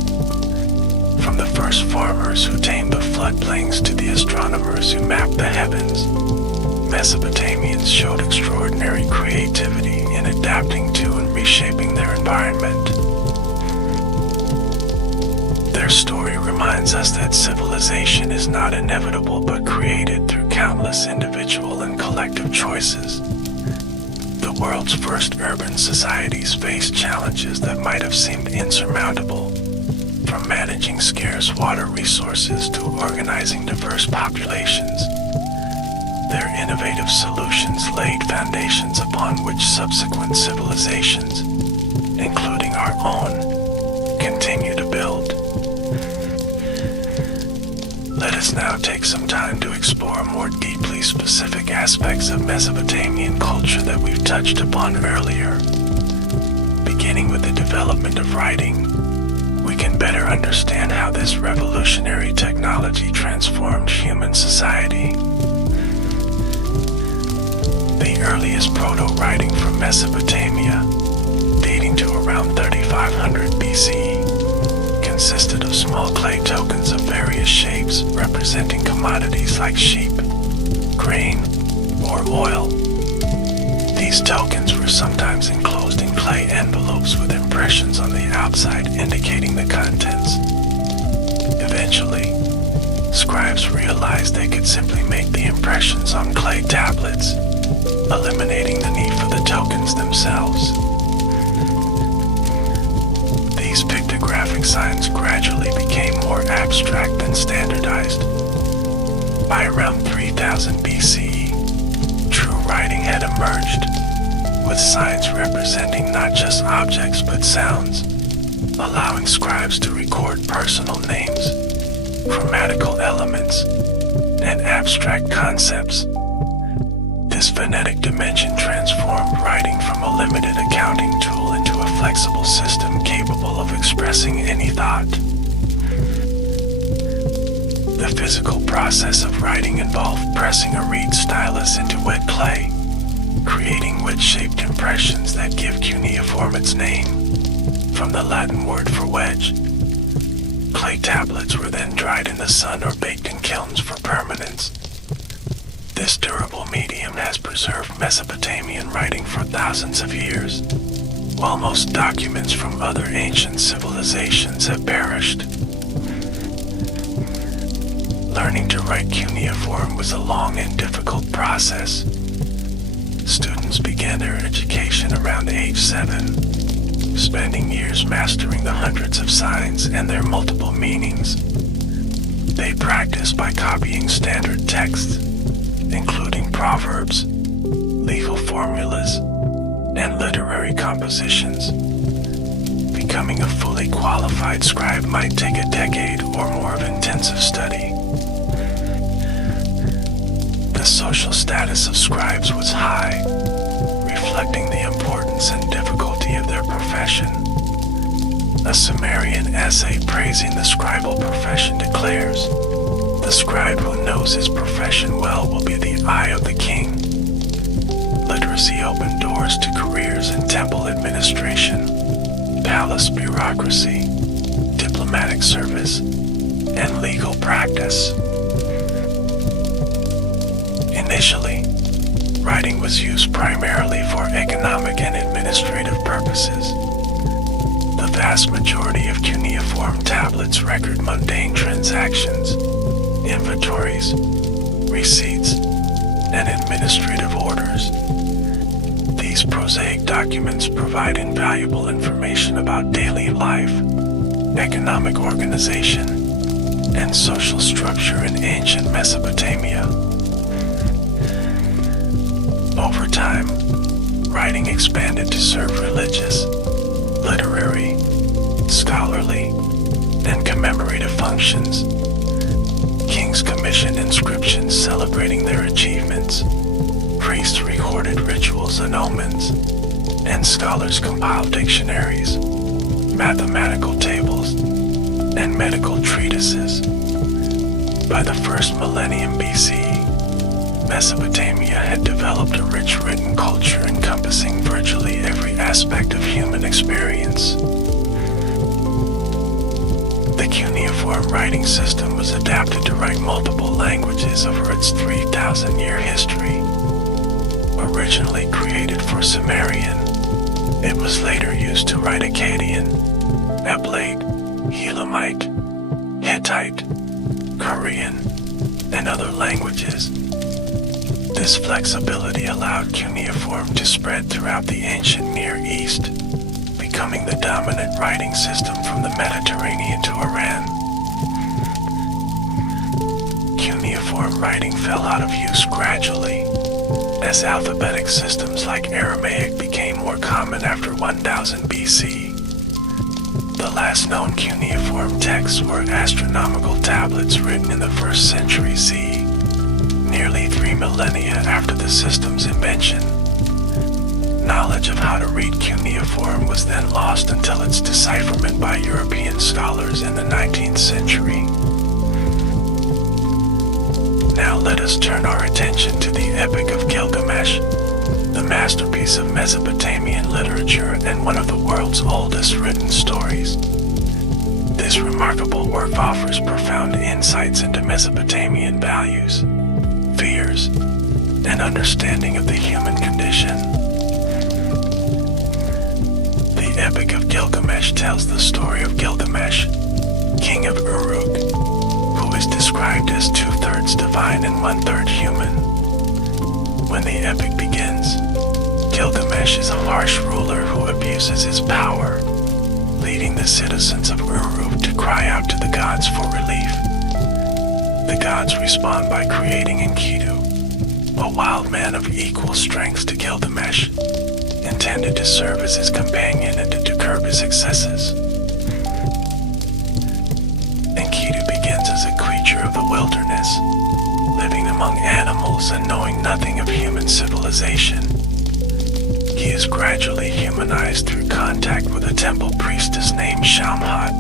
From the first farmers who tamed the floodplains to the astronomers who mapped the heavens, Mesopotamians showed extraordinary creativity in adapting to and reshaping their environment. Their story reminds us that civilization is not inevitable but created through countless individual and collective choices. The world's first urban societies faced challenges that might have seemed insurmountable, from managing scarce water resources to organizing diverse populations. Their innovative solutions laid foundations upon which subsequent civilizations, including our own, continue to build. Let us now take some time to explore more deeply specific aspects of Mesopotamian culture that we've touched upon earlier. Beginning with the development of writing, we can better understand how this revolutionary technology transformed human society. The earliest proto-writing from Mesopotamia, dating to around 3500 BCE, consisted of small clay tokens of various shapes representing commodities like sheep, grain, or oil. These tokens were sometimes enclosed in clay envelopes with impressions on the outside indicating the contents. Eventually, scribes realized they could simply make the impressions on clay tablets, eliminating the need for the tokens themselves. These pictographic signs gradually became more abstract and standardized. By around 3000 BCE, true writing had emerged, with signs representing not just objects but sounds, allowing scribes to record personal names, grammatical elements, and abstract concepts. This phonetic dimension transformed writing from a limited accounting tool into a flexible system capable of expressing any thought. The physical process of writing involved pressing a reed stylus into wet clay, creating wedge-shaped impressions that give cuneiform its name, from the Latin word for wedge. Clay tablets were then dried in the sun or baked in kilns for permanence. This durable medium has preserved Mesopotamian writing for thousands of years, while most documents from other ancient civilizations have perished. Learning to write cuneiform was a long and difficult process. Students began their education around age 7, spending years mastering the hundreds of signs and their multiple meanings. They practiced by copying standard texts, including proverbs, legal formulas, and literary compositions. Becoming a fully qualified scribe might take a decade or more of intensive study. The social status of scribes was high, reflecting the importance and difficulty of their profession. A Sumerian essay praising the scribal profession declares, "The scribe who knows his profession well will be the eye of the king." Literacy opened doors to careers in temple administration, palace bureaucracy, diplomatic service, and legal practice. Initially, writing was used primarily for economic and administrative purposes. The vast majority of cuneiform tablets record mundane transactions, inventories, receipts, and administrative orders. These prosaic documents provide invaluable information about daily life, economic organization, and social structure in ancient Mesopotamia. Over time, writing expanded to serve religious, literary, scholarly, functions. Kings commissioned inscriptions celebrating their achievements. Priests recorded rituals and omens, and scholars compiled dictionaries, mathematical tables, and medical treatises. By the first millennium BC, Mesopotamia had developed a rich written culture encompassing virtually every aspect of human experience. The cuneiform writing system was adapted to write multiple languages over its 3,000-year history. Originally created for Sumerian, it was later used to write Akkadian, Ablate, Elamite, Hittite, Korean, and other languages. This flexibility allowed cuneiform to spread throughout the ancient Near East, becoming the dominant writing system from the Mediterranean to Iran. Cuneiform writing fell out of use gradually, as alphabetic systems like Aramaic became more common after 1000 BC. The last known cuneiform texts were astronomical tablets written in the 1st century CE, nearly 3 millennia after the system's invention. Knowledge of how to read cuneiform was then lost until its decipherment by European scholars in the 19th century. Now let us turn our attention to the Epic of Gilgamesh, the masterpiece of Mesopotamian literature and one of the world's oldest written stories. This remarkable work offers profound insights into Mesopotamian values, fears, and understanding of the human condition. The Epic of Gilgamesh tells the story of Gilgamesh, king of Uruk, who is described as 2/3 divine and 1/3 human. When the epic begins, Gilgamesh is a harsh ruler who abuses his power, leading the citizens of Uruk to cry out to the gods for relief. The gods respond by creating Enkidu, a wild man of equal strength to Gilgamesh, intended to serve as his companion and to curb his excesses. Enkidu begins as a creature of the wilderness, living among animals and knowing nothing of human civilization. He is gradually humanized through contact with a temple priestess named Shamhat,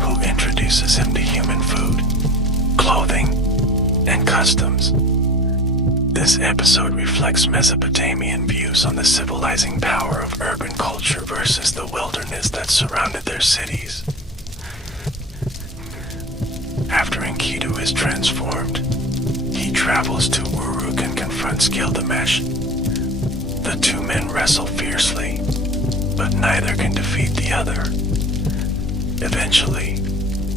who introduces him to human food, clothing, and customs. This episode reflects Mesopotamian views on the civilizing power of urban culture versus the wilderness that surrounded their cities. After Enkidu is transformed, he travels to Uruk and confronts Gilgamesh. The two men wrestle fiercely, but neither can defeat the other. Eventually,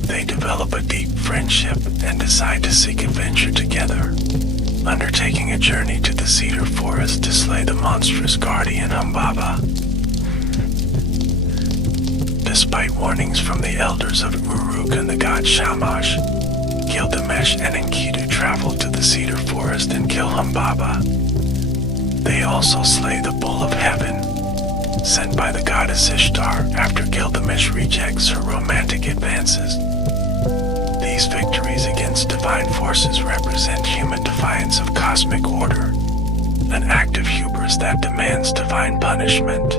they develop a deep friendship and decide to seek adventure together, undertaking a journey to the cedar forest to slay the monstrous guardian Humbaba. Despite warnings from the elders of Uruk and the god Shamash, Gilgamesh and Enkidu travel to the cedar forest and kill Humbaba. They also slay the bull of heaven, sent by the goddess Ishtar after Gilgamesh rejects her romantic advances. These victories against divine forces represent human defiance of cosmic order, an act of hubris that demands divine punishment.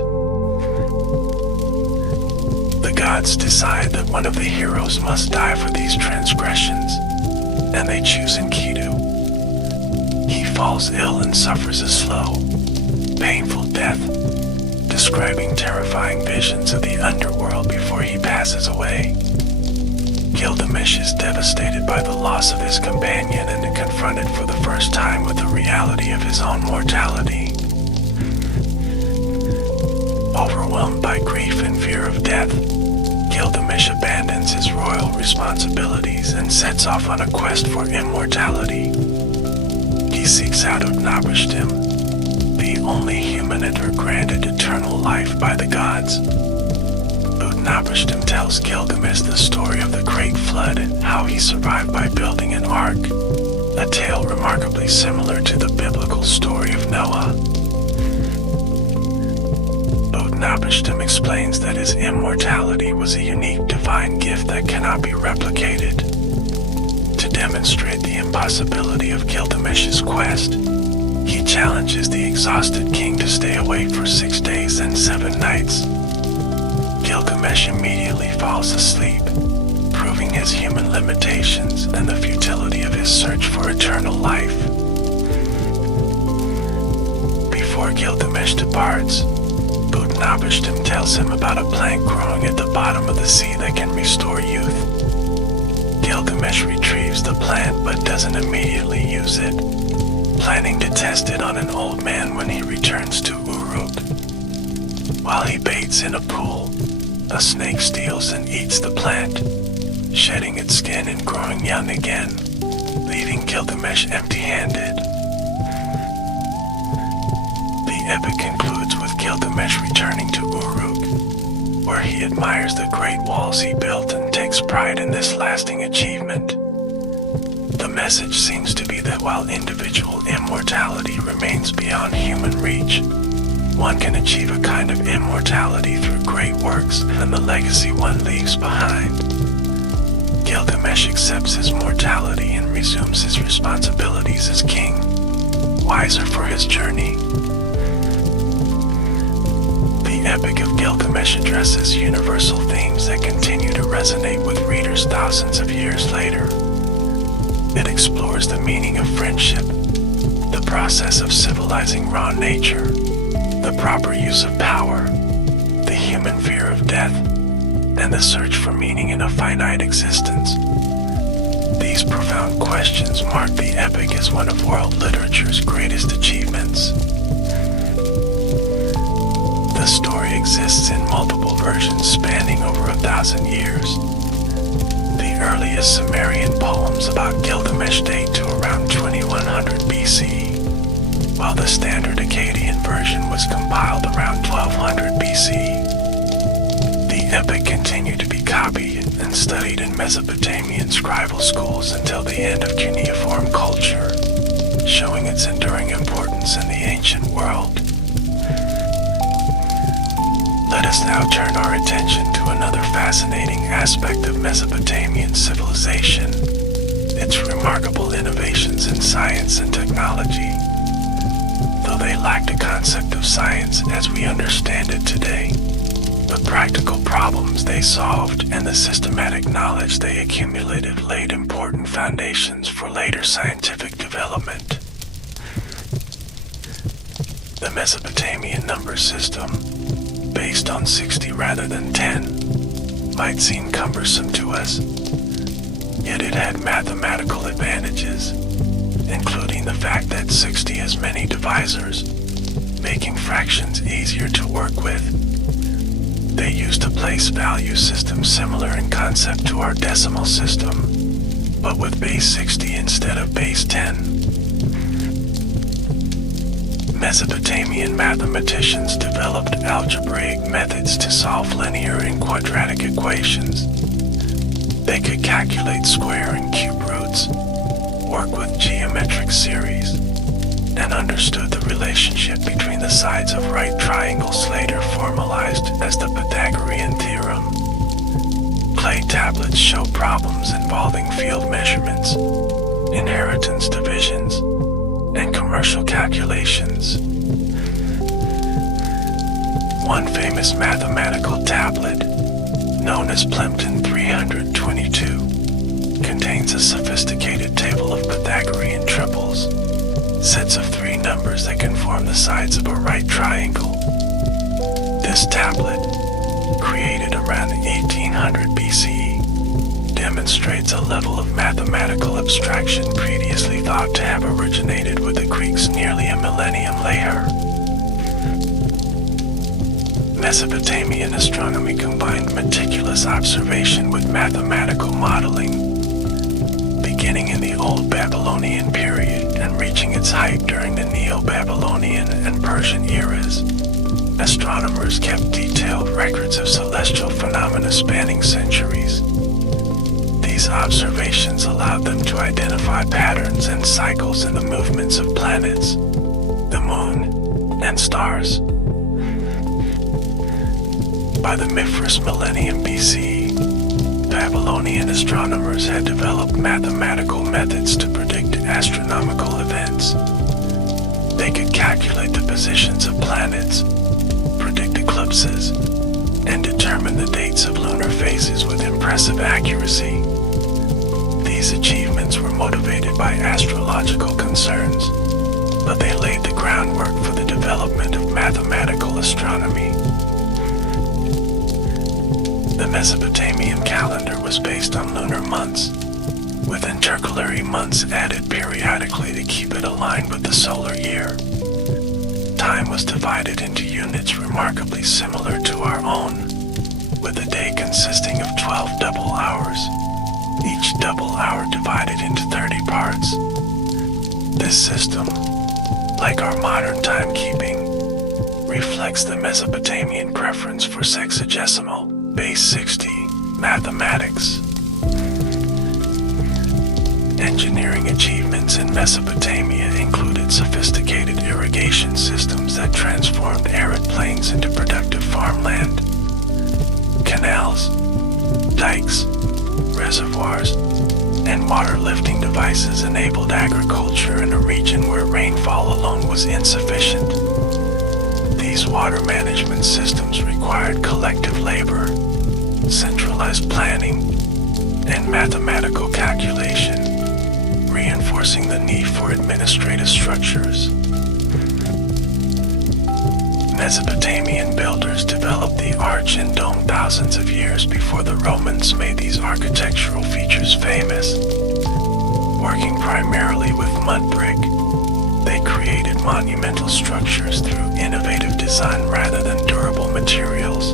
The gods decide that one of the heroes must die for these transgressions, and they choose Enkidu. He falls ill and suffers a slow, painful death, describing terrifying visions of the underworld before he passes away. Gilgamesh is devastated by the loss of his companion and confronted for the first time with the reality of his own mortality. Overwhelmed by grief and fear of death, Gilgamesh abandons his royal responsibilities and sets off on a quest for immortality. He seeks out Utnapishtim, the only human ever granted eternal life by the gods. Utnapishtim tells Gilgamesh the story of the Great Flood and how he survived by building an ark, a tale remarkably similar to the biblical story of Noah. Utnapishtim explains that his immortality was a unique divine gift that cannot be replicated. To demonstrate the impossibility of Gilgamesh's quest, he challenges the exhausted king to stay awake for 6 days and 7 nights. Gilgamesh immediately falls asleep, proving his human limitations and the futility of his search for eternal life. Before Gilgamesh departs, Utnapishtim tells him about a plant growing at the bottom of the sea that can restore youth. Gilgamesh retrieves the plant but doesn't immediately use it, planning to test it on an old man when he returns to Uruk. While he bathes in a pool, a snake steals and eats the plant, shedding its skin and growing young again, leaving Gilgamesh empty-handed. The epic concludes with Gilgamesh returning to Uruk, where he admires the great walls he built and takes pride in this lasting achievement. The message seems to be that while individual immortality remains beyond human reach, one can achieve a kind of immortality through great works and the legacy one leaves behind. Gilgamesh accepts his mortality and resumes his responsibilities as king, wiser for his journey. The Epic of Gilgamesh addresses universal themes that continue to resonate with readers thousands of years later. It explores the meaning of friendship, the process of civilizing raw nature, the proper use of power, the human fear of death, and the search for meaning in a finite existence. These profound questions mark the epic as one of world literature's greatest achievements. The story exists in multiple versions spanning over 1,000 years. The earliest Sumerian poems about Gilgamesh date to around 2100 BC, while the standard Akkadian version was compiled around 1200 BC. The epic continued to be copied and studied in Mesopotamian scribal schools until the end of cuneiform culture, showing its enduring importance in the ancient world. Let us now turn our attention to another fascinating aspect of Mesopotamian civilization, its remarkable innovations in science and technology. Though they lacked a concept of science as we understand it today, the practical problems they solved and the systematic knowledge they accumulated laid important foundations for later scientific development. The Mesopotamian number system, based on 60 rather than 10, might seem cumbersome to us, yet it had mathematical advantages, including the fact that 60 has many divisors, making fractions easier to work with. They used a place value system similar in concept to our decimal system, but with base 60 instead of base 10. Mesopotamian mathematicians developed algebraic methods to solve linear and quadratic equations. They could calculate square and cube roots, work with geometric series, and understood the relationship between the sides of right triangles later formalized as the Pythagorean theorem. Clay tablets show problems involving field measurements, inheritance divisions, and commercial calculations. One famous mathematical tablet, known as Plimpton 322, contains a sophisticated table of Pythagorean triples, sets of 3 numbers that can form the sides of a right triangle. This tablet, created around 1800 BCE, demonstrates a level of mathematical abstraction previously thought to have originated with the Greeks nearly a millennium later. Mesopotamian astronomy combined meticulous observation with mathematical modeling, beginning in the Old Babylonian period and reaching its height during the Neo-Babylonian and Persian eras. Astronomers kept detailed records of celestial phenomena spanning centuries. These observations allowed them to identify patterns and cycles in the movements of planets, the moon, and stars. By the mid-first millennium BCE, Babylonian astronomers had developed mathematical methods to predict astronomical events. They could calculate the positions of planets, predict eclipses, and determine the dates of lunar phases with impressive accuracy. These achievements were motivated by astrological concerns, but they laid the groundwork for the development of mathematical astronomy. The Mesopotamian calendar was based on lunar months, with intercalary months added periodically to keep it aligned with the solar year. Time was divided into units remarkably similar to our own, with a day consisting of 12 double hours, each double hour divided into 30 parts. This system, like our modern timekeeping, reflects the Mesopotamian preference for sexagesimal, base 60, mathematics. Engineering achievements in Mesopotamia included sophisticated irrigation systems that transformed arid plains into productive farmland. Canals, dikes, reservoirs, and water lifting devices enabled agriculture in a region where rainfall alone was insufficient. These water management systems required collective labor, centralized planning, and mathematical calculation, reinforcing the need for administrative structures. Mesopotamian builders developed the arch and dome thousands of years before the Romans made these architectural features famous. Working primarily with mud brick, they created monumental structures through innovative design rather than durable materials.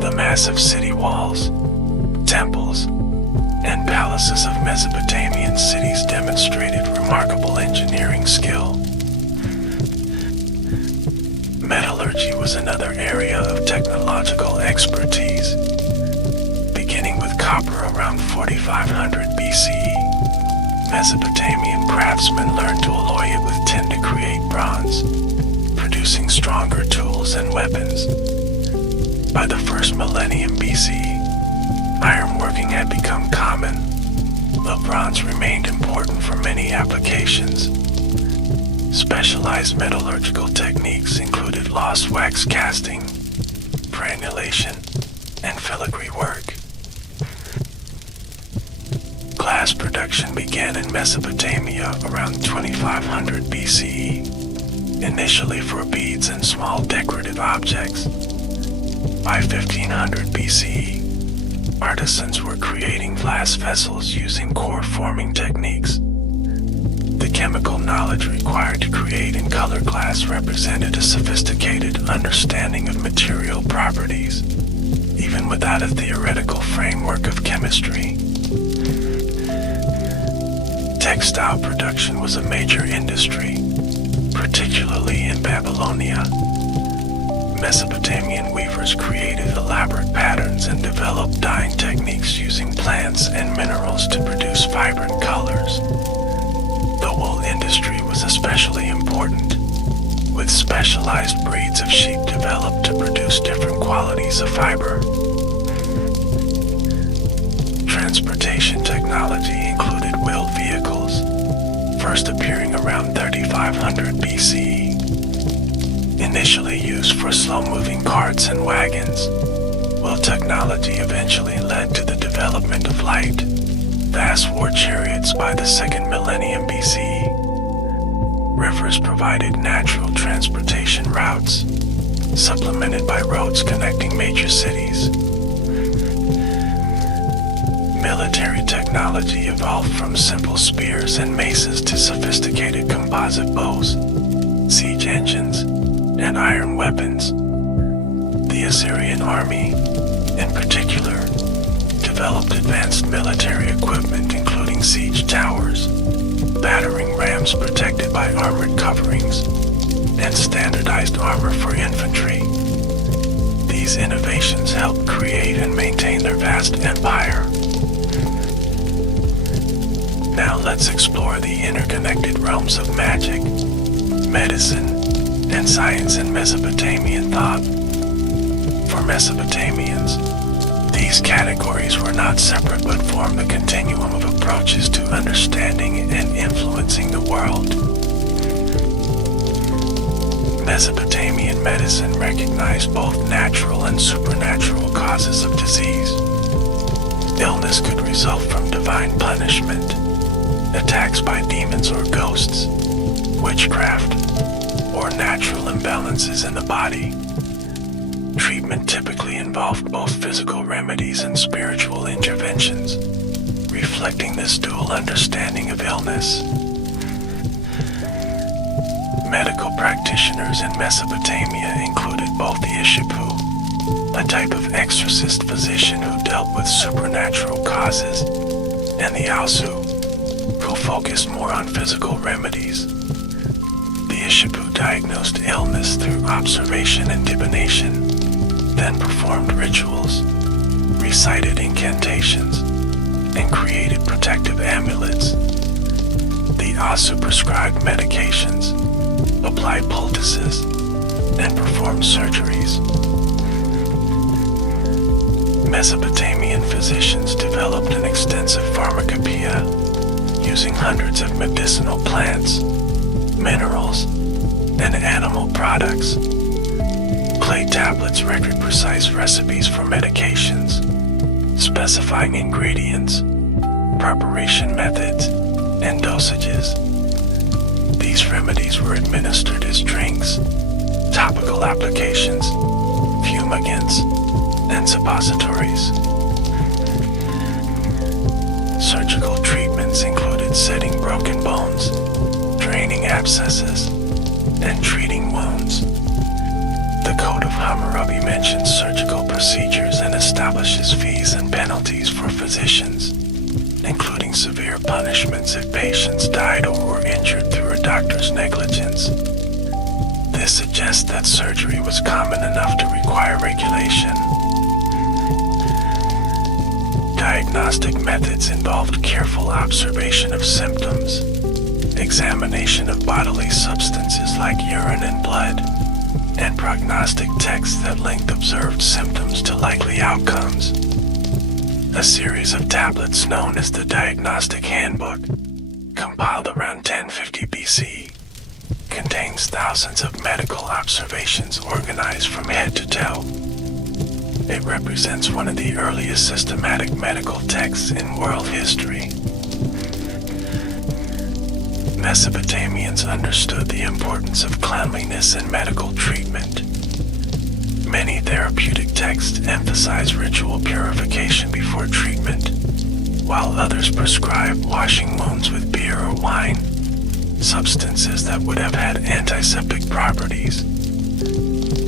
The massive city walls, temples, and palaces of Mesopotamian cities demonstrated remarkable engineering skill. Metallurgy was another area of technological expertise. Beginning with copper around 4500 BCE, Mesopotamian craftsmen learned to alloy it with tin to create bronze, producing stronger tools and weapons. By the first millennium BCE, ironworking had become common, but bronze remained important for many applications. Specialized metallurgical techniques included lost wax casting, granulation, and filigree work. Glass production began in Mesopotamia around 2500 BCE, initially for beads and small decorative objects. By 1500 BCE, artisans were creating glass vessels using core-forming techniques. The chemical knowledge required to create and color glass represented a sophisticated understanding of material properties, even without a theoretical framework of chemistry. Textile production was a major industry, particularly in Babylonia. Mesopotamian weavers created elaborate patterns and developed dyeing techniques using plants and minerals to produce vibrant colors. The wool industry was especially important, with specialized breeds of sheep developed to produce different qualities of fiber. Transportation technology included wheeled vehicles, first appearing around 3500 BCE. Initially used for slow-moving carts and wagons, wheel technology eventually led to the development of light, fast war chariots by the second millennium BCE. Rivers provided natural transportation routes, supplemented by roads connecting major cities. Military technology evolved from simple spears and maces to sophisticated composite bows, siege engines, and iron weapons. The Assyrian army, in particular, developed advanced military equipment including siege towers, battering rams protected by armored coverings, and standardized armor for infantry. These innovations helped create and maintain their vast empire. Now let's explore the interconnected realms of magic, medicine, and science in Mesopotamian thought. For Mesopotamians. These categories were not separate but formed the continuum of approaches to understanding and influencing the world. Mesopotamian medicine recognized both natural and supernatural causes of disease. Illness could result from divine punishment, attacks by demons or ghosts, witchcraft, or natural imbalances in the body. Treatment typically involved both physical remedies and spiritual interventions, reflecting this dual understanding of illness. Medical practitioners in Mesopotamia included both the Ishipu, a type of exorcist physician who dealt with supernatural causes, and the Ausu, who focused more on physical remedies. The Ishipu diagnosed illness through observation and divination, then performed rituals, recited incantations, and created protective amulets. The Ausu prescribed medications, applied poultices, and performed surgeries. Mesopotamian physicians developed an extensive pharmacopoeia, using hundreds of medicinal plants, minerals, and animal products. Clay tablets record precise recipes for medications, specifying ingredients, preparation methods, and dosages. These remedies were administered as drinks, topical applications, fumigants, and suppositories. Surgical treatments included setting broken bones, draining abscesses, and treating wounds. The Code of Hammurabi mentions surgical procedures and establishes fees and penalties for physicians, including severe punishments if patients died or were injured through a doctor's negligence. This suggests that surgery was common enough to require regulation. Diagnostic methods involved careful observation of symptoms, examination of bodily substances like urine and blood, and prognostic texts that linked observed symptoms to likely outcomes. A series of tablets known as the Diagnostic Handbook, compiled around 1050 BC, contains thousands of medical observations organized from head to toe. It represents one of the earliest systematic medical texts in world history. Mesopotamians understood the importance of cleanliness in medical treatment. Many therapeutic texts emphasize ritual purification before treatment, while others prescribe washing wounds with beer or wine, substances that would have had antiseptic properties.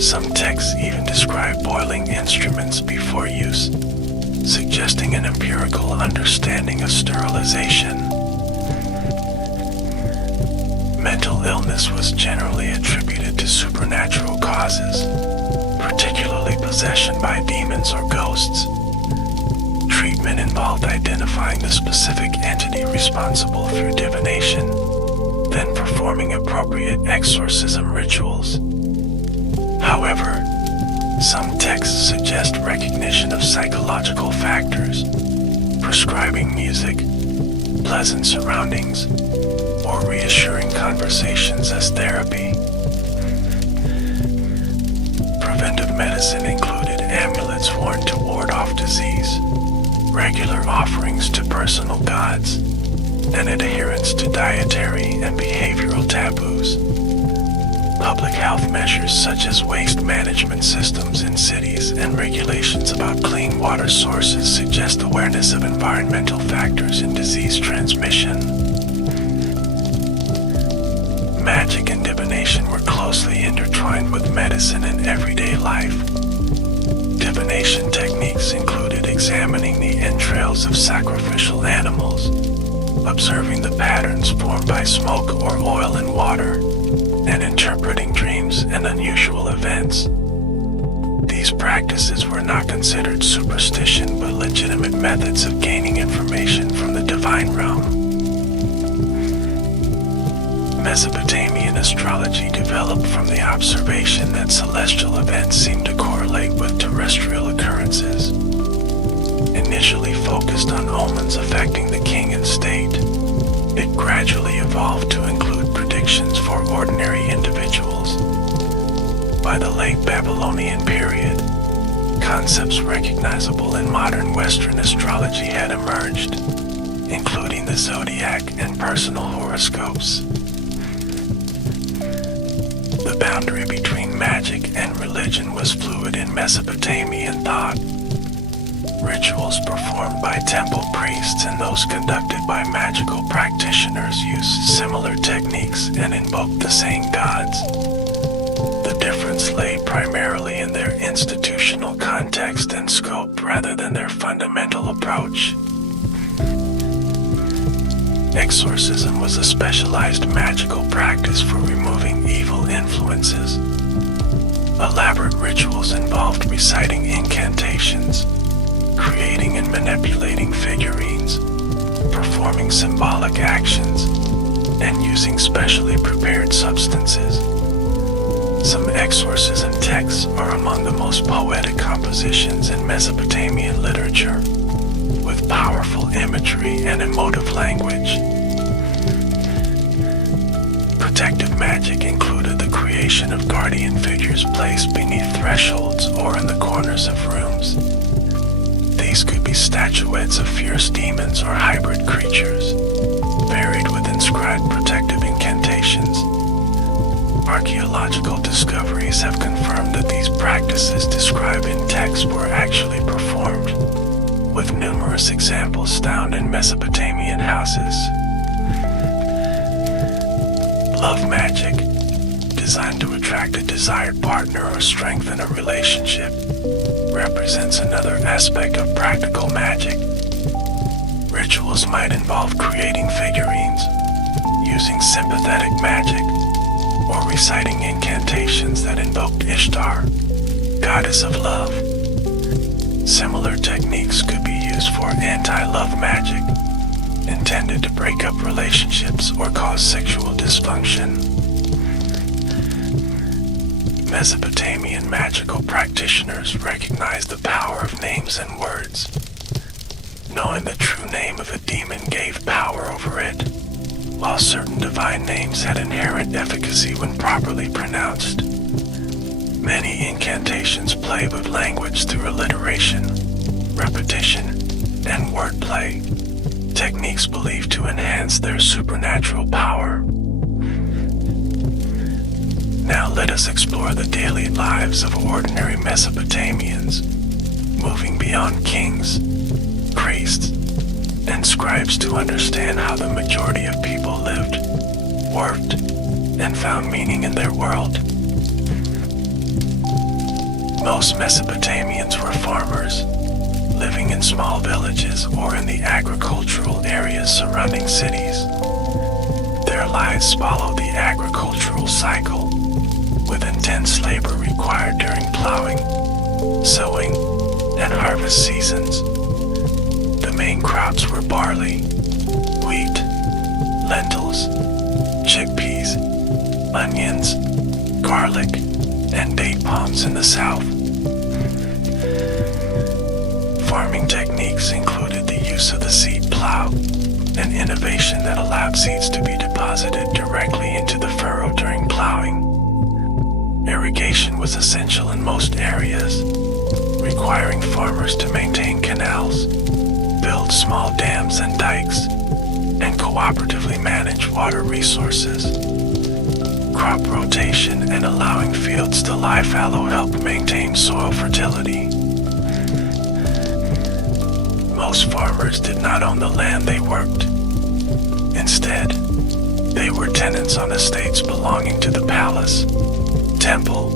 Some texts even describe boiling instruments before use, suggesting an empirical understanding of sterilization. Mental illness was generally attributed to supernatural causes, particularly possession by demons or ghosts. Treatment involved identifying the specific entity responsible through divination, then performing appropriate exorcism rituals. However, some texts suggest recognition of psychological factors, prescribing music, pleasant surroundings, or reassuring conversations as therapy. Preventive medicine included amulets worn to ward off disease, regular offerings to personal gods, and adherence to dietary and behavioral taboos. Public health measures such as waste management systems in cities and regulations about clean water sources suggest awareness of environmental factors in disease transmission. Magic and divination were closely intertwined with medicine and everyday life. Divination techniques included examining the entrails of sacrificial animals, observing the patterns formed by smoke or oil in water, and interpreting dreams and unusual events. These practices were not considered superstition but legitimate methods of gaining information from the divine realm. Mesopotamian astrology developed from the observation that celestial events seemed to correlate with terrestrial focused on omens affecting the king and state. It gradually evolved to include predictions for ordinary individuals. By the late Babylonian period, concepts recognizable in modern Western astrology had emerged, including the zodiac and personal horoscopes. The boundary between magic and religion was fluid in Mesopotamian thought. Rituals performed by temple priests and those conducted by magical practitioners used similar techniques and invoked the same gods. The difference lay primarily in their institutional context and scope rather than their fundamental approach. Exorcism was a specialized magical practice for removing evil influences. Elaborate rituals involved reciting incantations, creating and manipulating figurines, performing symbolic actions, and using specially prepared substances. Some exorcism texts are among the most poetic compositions in Mesopotamian literature, with powerful imagery and emotive language. Protective magic included the creation of guardian figures placed beneath thresholds or in the corners of rooms. These could be statuettes of fierce demons or hybrid creatures, varied with inscribed protective incantations. Archaeological discoveries have confirmed that these practices described in text were actually performed, with numerous examples found in Mesopotamian houses. Love magic, designed to attract a desired partner or strengthen a relationship, represents another aspect of practical magic. Rituals might involve creating figurines, using sympathetic magic, or reciting incantations that invoked Ishtar, goddess of love. Similar techniques could be used for anti-love magic, intended to break up relationships or cause sexual dysfunction. Mesopotamian magical practitioners recognized the power of names and words. Knowing the true name of a demon gave power over it, while certain divine names had inherent efficacy when properly pronounced. Many incantations play with language through alliteration, repetition, and wordplay, techniques believed to enhance their supernatural power. Now let us explore the daily lives of ordinary Mesopotamians, moving beyond kings, priests, and scribes to understand how the majority of people lived, worked, and found meaning in their world. Most Mesopotamians were farmers, living in small villages or in the agricultural areas surrounding cities. Their lives followed the agricultural cycle, with intense labor required during plowing, sowing, and harvest seasons. The main crops were barley, wheat, lentils, chickpeas, onions, garlic, and date palms in the south. Farming techniques included the use of the seed plow, an innovation that allowed seeds to be deposited directly into the furrow during plowing. Irrigation was essential in most areas, requiring farmers to maintain canals, build small dams and dikes, and cooperatively manage water resources. Crop rotation and allowing fields to lie fallow helped maintain soil fertility. Most farmers did not own the land they worked. Instead, they were tenants on estates belonging to the palace, temple,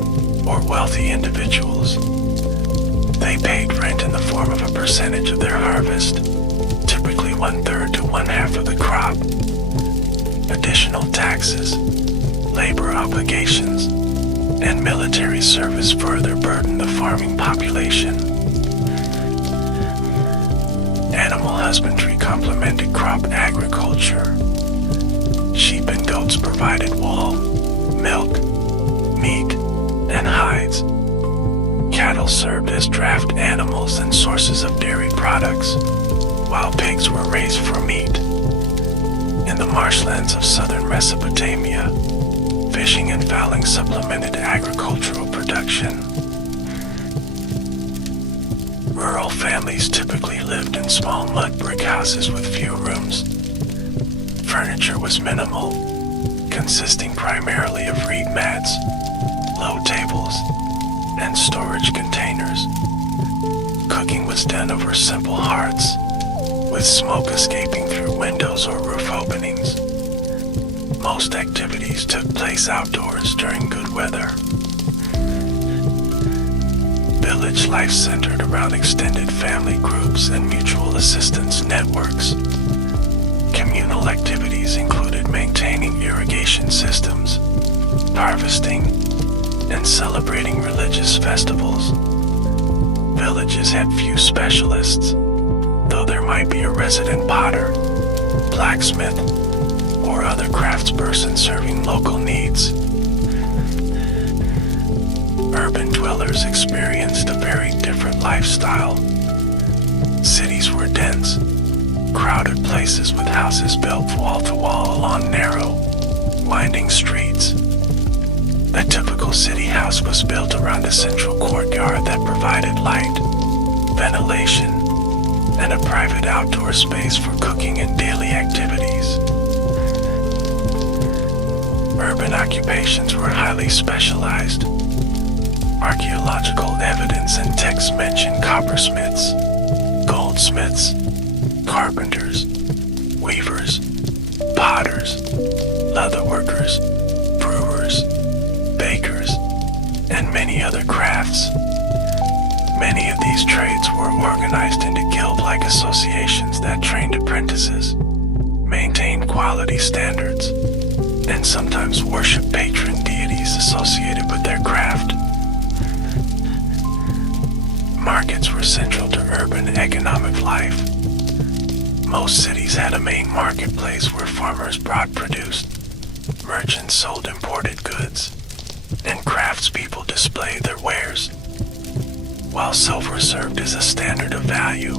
or wealthy individuals. They paid rent in the form of a percentage of their harvest, typically 1/3 to 1/2 of the crop. Additional taxes, labor obligations, and military service further burdened the farming population. Animal husbandry complemented crop agriculture. Sheep and goats provided wool, milk, meat, and hides. Cattle served as draft animals and sources of dairy products, while pigs were raised for meat. In the marshlands of southern Mesopotamia, fishing and fowling supplemented agricultural production. Rural families typically lived in small mud brick houses with few rooms. Furniture was minimal, consisting primarily of reed mats, low tables, and storage containers. Cooking was done over simple hearths, with smoke escaping through windows or roof openings. Most activities took place outdoors during good weather. Village life centered around extended family groups and mutual assistance networks. Communal activities included maintaining irrigation systems, harvesting, and celebrating religious festivals. Villages had few specialists, though there might be a resident potter, blacksmith, or other craftsperson serving local needs. Urban dwellers experienced a very different lifestyle. Cities were dense, crowded places with houses built wall to wall along narrow, winding streets. A typical city house was built around a central courtyard that provided light, ventilation, and a private outdoor space for cooking and daily activities. Urban occupations were highly specialized. Archaeological evidence and texts mention coppersmiths, goldsmiths, carpenters, weavers, potters, leatherworkers, brewers, bakers, and many other crafts. Many of these trades were organized into guild-like associations that trained apprentices, maintained quality standards, and sometimes worshiped patron deities associated with their craft. Markets were central to urban economic life. Most cities had a main marketplace where farmers brought produce, merchants sold imported goods, and craftspeople displayed their wares. While silver served as a standard of value,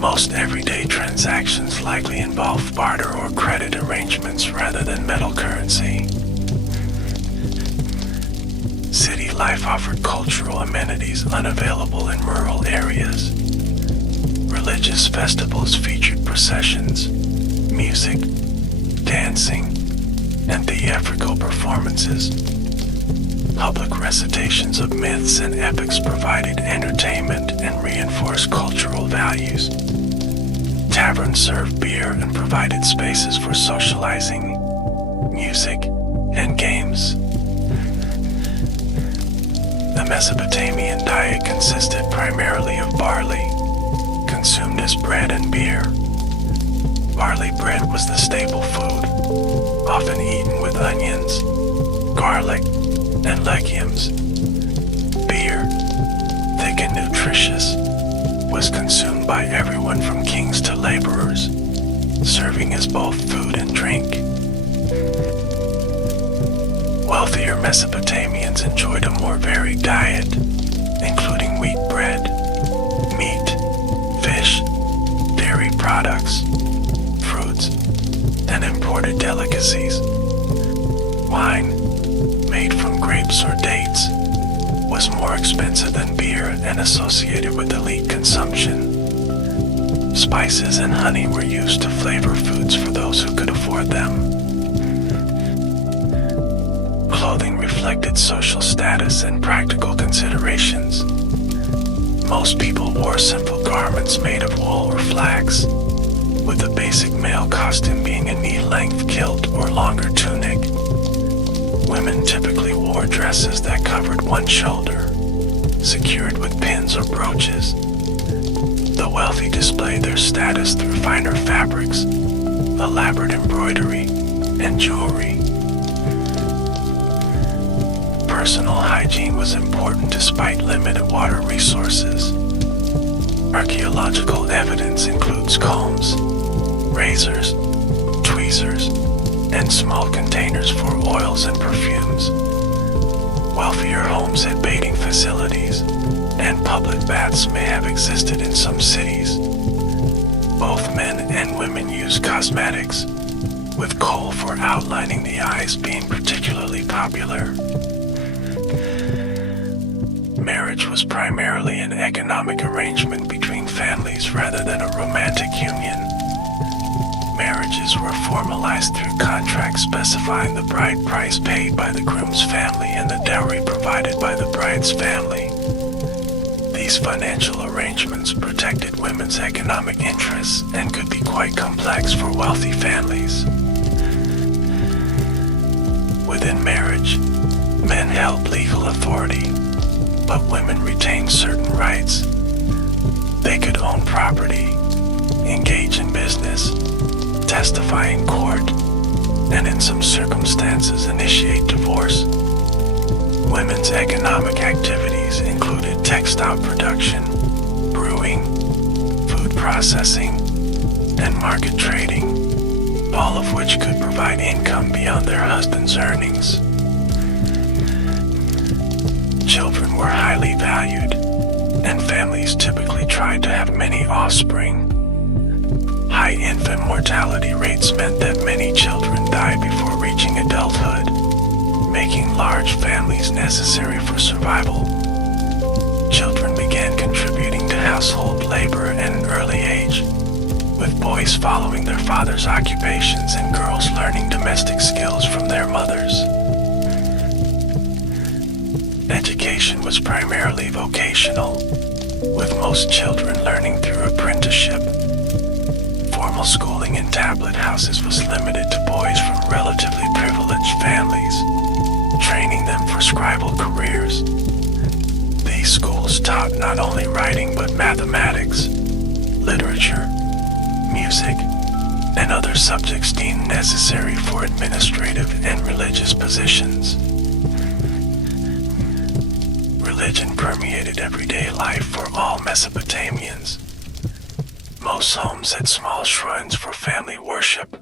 most everyday transactions likely involved barter or credit arrangements rather than metal currency. City life offered cultural amenities unavailable in rural areas. Religious festivals featured processions, music, dancing, and theatrical performances. Public recitations of myths and epics provided entertainment and reinforced cultural values. Taverns served beer and provided spaces for socializing, music, and games. The Mesopotamian diet consisted primarily of barley, consumed as bread and beer. Barley bread was the staple food, often eaten with onions, garlic, and legumes. Beer, thick and nutritious, was consumed by everyone from kings to laborers, serving as both food and drink. Wealthier Mesopotamians enjoyed a more varied diet, including wheat bread, meat, fish, dairy products, fruits, and imported delicacies. Wine, made from grapes or dates, was more expensive than beer and associated with elite consumption. Spices and honey were used to flavor foods for those who could afford them. Clothing reflected social status and practical considerations. Most people wore simple garments made of wool or flax, with the basic male costume being a knee-length kilt or longer tunic. Women typically wore dresses that covered one shoulder, secured with pins or brooches. The wealthy displayed their status through finer fabrics, elaborate embroidery, and jewelry. Personal hygiene was important despite limited water resources. Archaeological evidence includes combs, razors, tweezers, and small containers for oils and perfumes. Wealthier homes had bathing facilities, and public baths may have existed in some cities. Both men and women used cosmetics, with kohl for outlining the eyes being particularly popular. Marriage was primarily an economic arrangement between families rather than a romantic union. Marriages were formalized through contracts specifying the bride price paid by the groom's family and the dowry provided by the bride's family. These financial arrangements protected women's economic interests and could be quite complex for wealthy families. Within marriage, men held legal authority, but women retained certain rights. They could own property, engage in business, testify in court, and in some circumstances initiate divorce. Women's economic activities included textile production, brewing, food processing, and market trading, all of which could provide income beyond their husband's earnings. Children were highly valued, and families typically tried to have many offspring. High infant mortality rates meant that many children died before reaching adulthood, making large families necessary for survival. Children began contributing to household labor at an early age, with boys following their father's occupations and girls learning domestic skills from their mothers. Education was primarily vocational, with most children learning through apprenticeship. Formal schooling in tablet houses was limited to boys from relatively privileged families, training them for scribal careers. These schools taught not only writing but mathematics, literature, music, and other subjects deemed necessary for administrative and religious positions. Religion permeated everyday life for all Mesopotamians. Most homes had small shrines for family worship,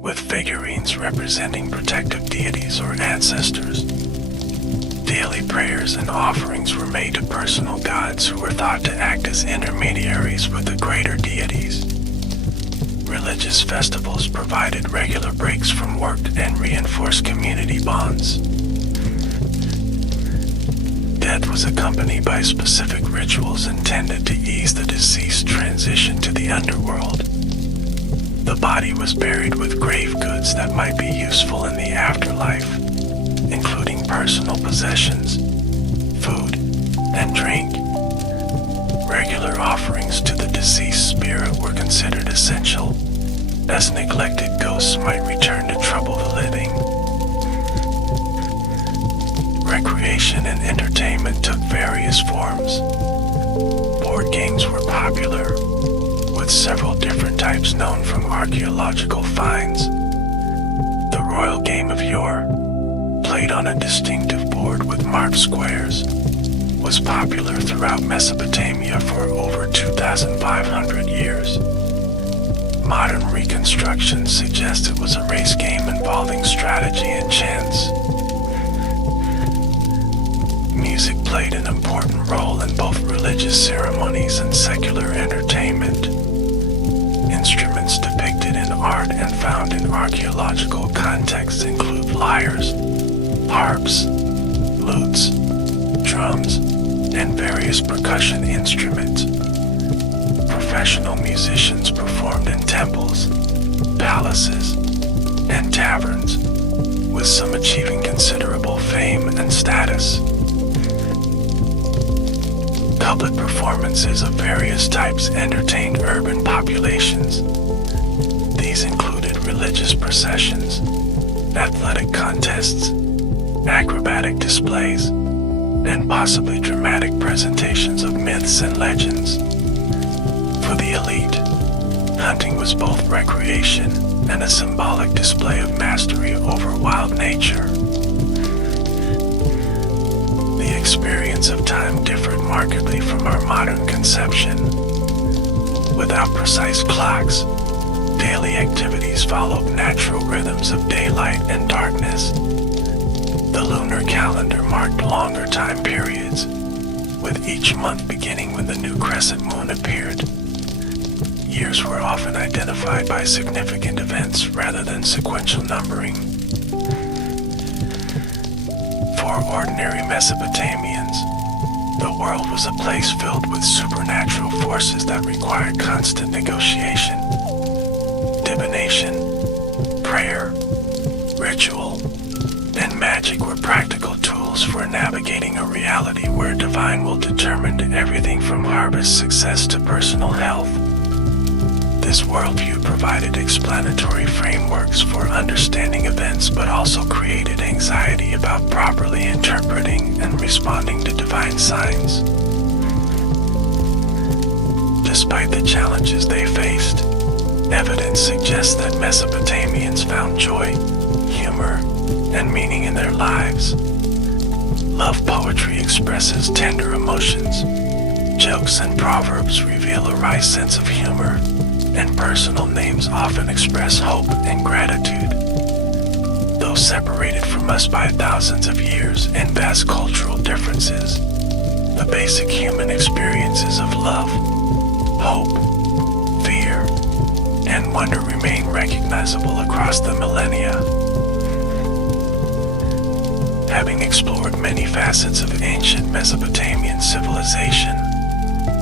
with figurines representing protective deities or ancestors. Daily prayers and offerings were made to personal gods who were thought to act as intermediaries with the greater deities. Religious festivals provided regular breaks from work and reinforced community bonds. Death was accompanied by specific rituals intended to ease the deceased's transition to the underworld. The body was buried with grave goods that might be useful in the afterlife, including personal possessions, food, and drink. Regular offerings to the deceased spirit were considered essential, as neglected ghosts might return to trouble the living. Recreation and entertainment took various forms. Board games were popular, with several different types known from archaeological finds. The royal game of yore, played on a distinctive board with marked squares, was popular throughout Mesopotamia for over 2,500 years. Modern reconstructions suggest it was a race game involving strategy and chance. Music played an important role in both religious ceremonies and secular entertainment. Instruments depicted in art and found in archaeological contexts include lyres, harps, lutes, drums, and various percussion instruments. Professional musicians performed in temples, palaces, and taverns, with some achieving considerable fame and status. Public performances of various types entertained urban populations. These included religious processions, athletic contests, acrobatic displays, and possibly dramatic presentations of myths and legends. For the elite, hunting was both recreation and a symbolic display of mastery over wild nature. The experience of time differed markedly from our modern conception. Without precise clocks, daily activities followed natural rhythms of daylight and darkness. The lunar calendar marked longer time periods, with each month beginning when the new crescent moon appeared. years were often identified by significant events rather than sequential numbering. For ordinary Mesopotamians, the world was a place filled with supernatural forces that required constant negotiation, divination, prayer, ritual, and magic were practical tools for navigating a reality where divine will determined everything from harvest success to personal health. This worldview provided explanatory frameworks for understanding events but also created anxiety about properly interpreting and responding to divine signs. Despite the challenges they faced, evidence suggests that Mesopotamians found joy, humor, and meaning in their lives. Love poetry expresses tender emotions. Jokes and proverbs reveal a wry sense of humor, and personal names often express hope and gratitude. Though separated from us by thousands of years and vast cultural differences, the basic human experiences of love, hope, fear, and wonder remain recognizable across the millennia. Having explored many facets of ancient Mesopotamian civilization,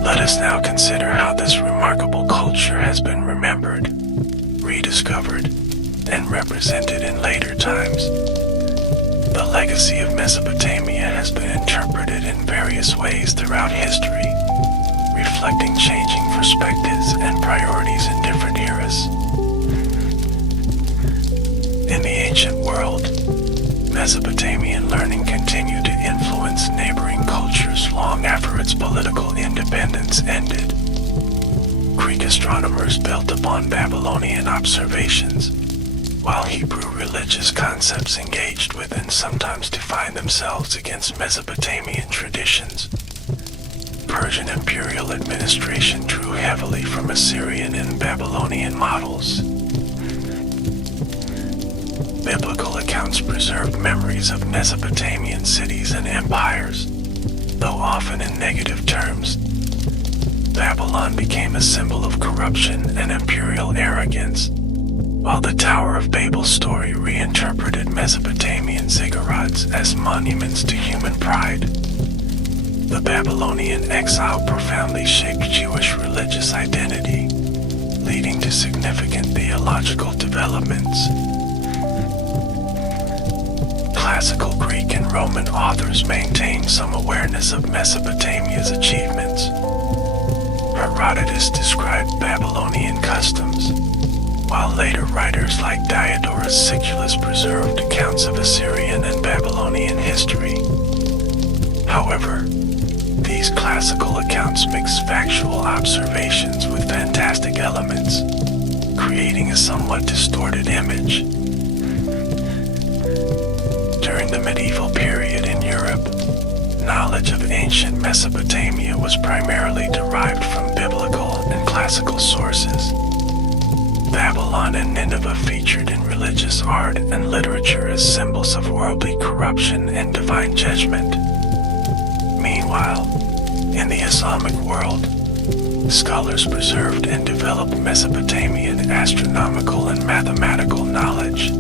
let us now consider how this remarkable culture has been remembered, rediscovered, and represented in later times. The legacy of Mesopotamia has been interpreted in various ways throughout history, reflecting changing perspectives and priorities in different eras. In the ancient world, Mesopotamian learning continued to influence neighboring cultures long after its political independence ended. Greek astronomers built upon Babylonian observations, while Hebrew religious concepts engaged with and sometimes defined themselves against Mesopotamian traditions. Persian imperial administration drew heavily from Assyrian and Babylonian models. Biblical accounts preserved memories of Mesopotamian cities and empires, though often in negative terms. Babylon became a symbol of corruption and imperial arrogance, while the Tower of Babel story reinterpreted Mesopotamian ziggurats as monuments to human pride. The Babylonian exile profoundly shaped Jewish religious identity, leading to significant theological developments. Classical Greek and Roman authors maintain some awareness of Mesopotamia's achievements. Herodotus described Babylonian customs, while later writers like Diodorus Siculus preserved accounts of Assyrian and Babylonian history. However, these classical accounts mix factual observations with fantastic elements, creating a somewhat distorted image. During the medieval period in Europe, knowledge of ancient Mesopotamia was primarily derived from biblical and classical sources. Babylon and Nineveh featured in religious art and literature as symbols of worldly corruption and divine judgment. Meanwhile, in the Islamic world, scholars preserved and developed Mesopotamian astronomical and mathematical knowledge.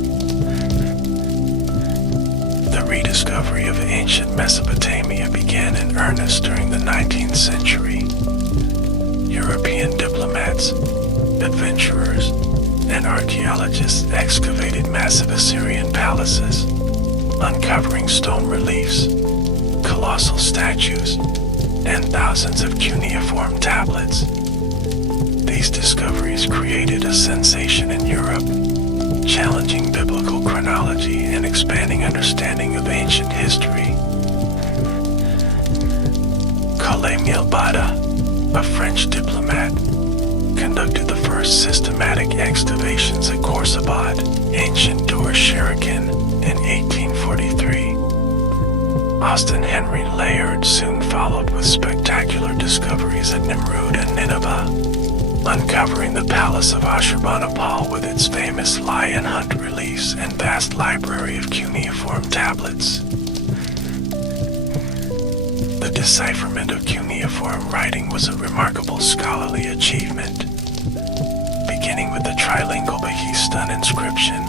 The rediscovery of ancient Mesopotamia began in earnest during the 19th century. European diplomats, adventurers, and archaeologists excavated massive Assyrian palaces, uncovering stone reliefs, colossal statues, and thousands of cuneiform tablets. These discoveries created a sensation in Europe, challenging biblical chronology and expanding understanding of ancient history. Colomel Bada, a French diplomat, conducted the first systematic excavations at Khorsabad, ancient Dur-Shirikin, in 1843. Austin Henry Layard soon followed with spectacular discoveries at Nimrud and Nineveh, uncovering the palace of Ashurbanipal with its famous lion hunt reliefs and vast library of cuneiform tablets. The decipherment of cuneiform writing was a remarkable scholarly achievement, beginning with the trilingual Behistun inscription,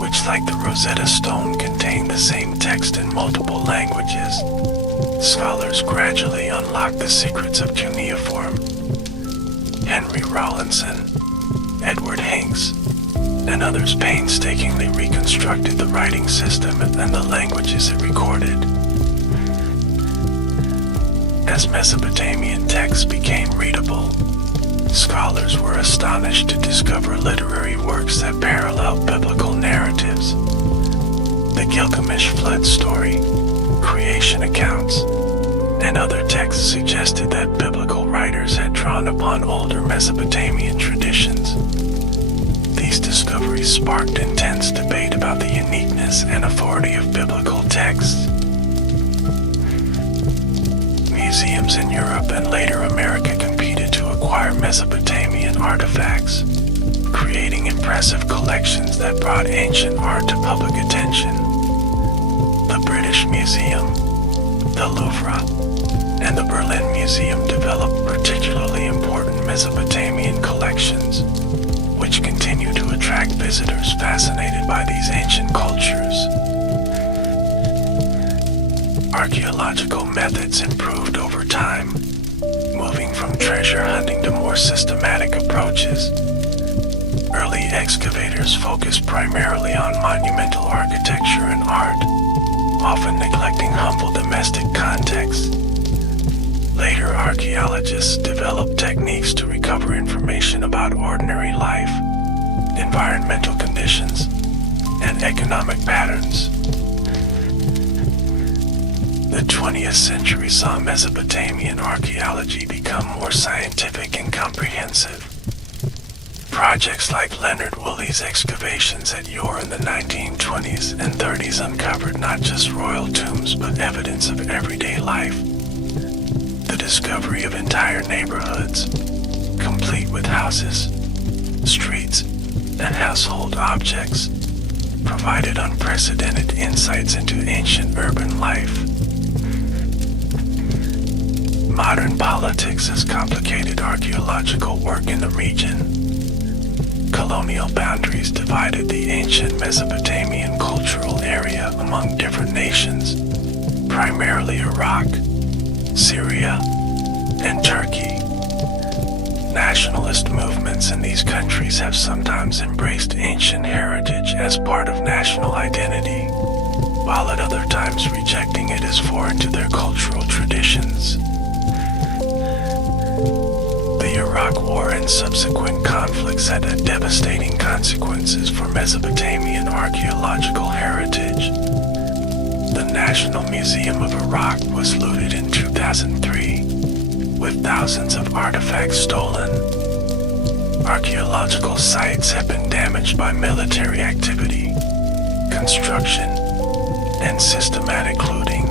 which, like the Rosetta Stone, contained the same text in multiple languages. Scholars gradually unlocked the secrets of cuneiform. Henry Rawlinson, Edward Hinks, and others painstakingly reconstructed the writing system and the languages it recorded. As Mesopotamian texts became readable, scholars were astonished to discover literary works that paralleled biblical narratives. The Gilgamesh flood story, creation accounts, and other texts suggested that biblical writers had drawn upon older Mesopotamian traditions. These discoveries sparked intense debate about the uniqueness and authority of biblical texts. Museums in Europe and later America competed to acquire Mesopotamian artifacts, creating impressive collections that brought ancient art to public attention. The British Museum, the Louvre, and the Berlin Museum developed particularly important Mesopotamian collections, which continue to attract visitors fascinated by these ancient cultures. Archaeological methods improved over time, moving from treasure hunting to more systematic approaches. Early excavators focused primarily on monumental architecture and art, often neglecting humble domestic contexts. Later archaeologists developed techniques to recover information about ordinary life, environmental conditions, and economic patterns. The 20th century saw Mesopotamian archaeology become more scientific and comprehensive. Projects like Leonard Woolley's excavations at Ur in the 1920s and 30s uncovered not just royal tombs but evidence of everyday life. The discovery of entire neighborhoods, complete with houses, streets, and household objects, provided unprecedented insights into ancient urban life. Modern politics has complicated archaeological work in the region. Colonial boundaries divided the ancient Mesopotamian cultural area among different nations, primarily Iraq, Syria, and Turkey. Nationalist movements in these countries have sometimes embraced ancient heritage as part of national identity, while at other times rejecting it as foreign to their cultural traditions. The Iraq War and subsequent conflicts had devastating consequences for Mesopotamian archaeological heritage. The National Museum of Iraq was looted in 2003, with thousands of artifacts stolen. Archaeological sites have been damaged by military activity, construction, and systematic looting.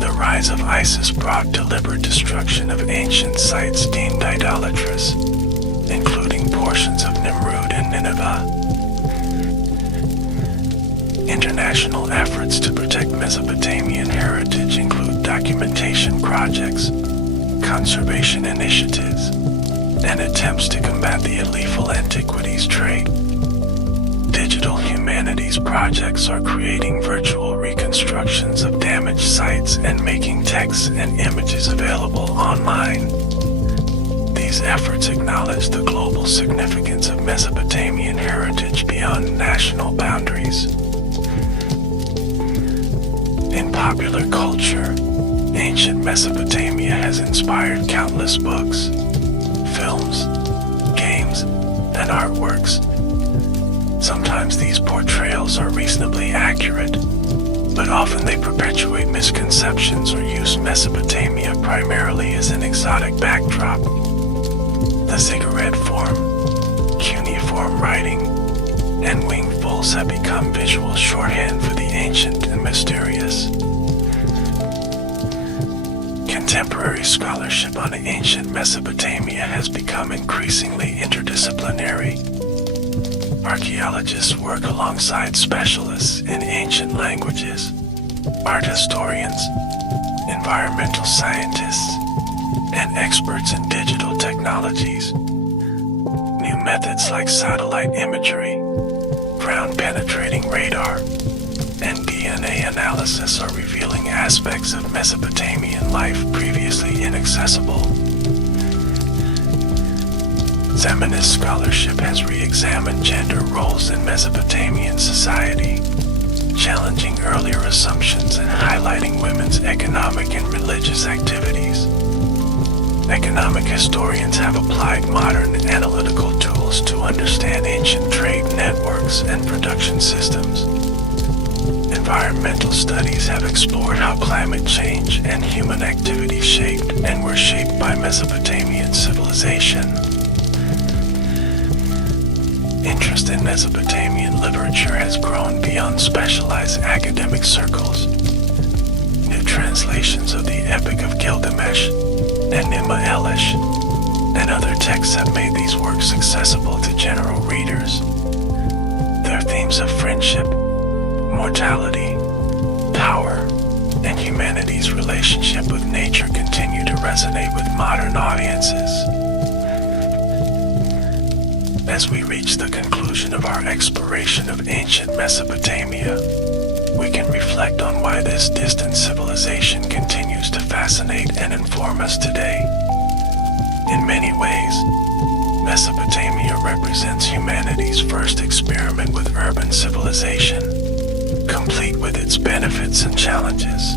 The rise of ISIS brought deliberate destruction of ancient sites deemed idolatrous, including portions of Nimrud and Nineveh. International efforts to protect Mesopotamian heritage include documentation projects, conservation initiatives, and attempts to combat the illegal antiquities trade. Digital humanities projects are creating virtual reconstructions of damaged sites and making texts and images available online. These efforts acknowledge the global significance of Mesopotamian heritage beyond national boundaries. In popular culture, ancient Mesopotamia has inspired countless books, films, games, and artworks. Sometimes these portrayals are reasonably accurate, but often they perpetuate misconceptions or use Mesopotamia primarily as an exotic backdrop. The ziggurat form, cuneiform writing, and winged bulls have become visual shorthand for the ancient and mysterious. Contemporary scholarship on ancient Mesopotamia has become increasingly interdisciplinary. Archaeologists work alongside specialists in ancient languages, art historians, environmental scientists, and experts in digital technologies. New methods like satellite imagery, ground-penetrating radar, and DNA analysis are revealing aspects of Mesopotamian life previously inaccessible. Feminist scholarship has re-examined gender roles in Mesopotamian society, challenging earlier assumptions and highlighting women's economic and religious activities. Economic historians have applied modern analytical tools to understand ancient trade networks and production systems. Environmental studies have explored how climate change and human activity shaped and were shaped by Mesopotamian civilization. Interest in Mesopotamian literature has grown beyond specialized academic circles. New translations of the Epic of Gilgamesh and Nima Elish and other texts have made these works accessible to general readers. Their themes of friendship, mortality, power, and humanity's relationship with nature continue to resonate with modern audiences. As we reach the conclusion of our exploration of ancient Mesopotamia, we can reflect on why this distant civilization continues to fascinate and inform us today. In many ways, Mesopotamia represents humanity's first experiment with urban civilization, complete with its benefits and challenges.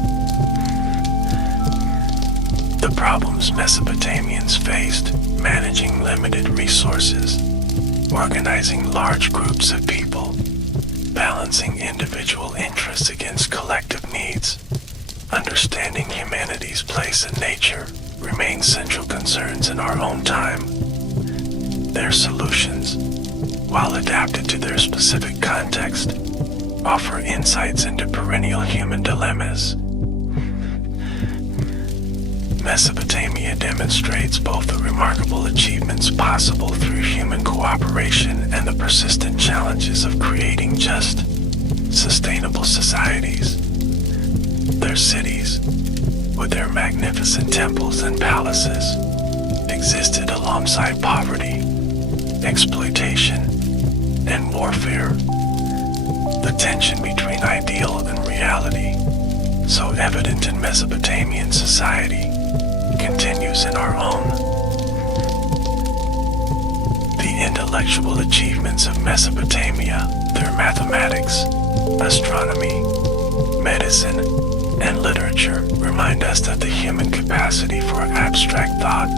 The problems Mesopotamians faced, managing limited resources, organizing large groups of people, balancing individual interests against collective needs, understanding humanity's place in nature remain central concerns in our own time. Their solutions, while adapted to their specific context, offer insights into perennial human dilemmas. Mesopotamia demonstrates both the remarkable achievements possible through human cooperation and the persistent challenges of creating just, sustainable societies. Their cities, with their magnificent temples and palaces, existed alongside poverty, exploitation, and warfare. The tension between ideal and reality, so evident in Mesopotamian society, continues in our own. The intellectual achievements of Mesopotamia, their mathematics, astronomy, medicine, and literature remind us that the human capacity for abstract thought,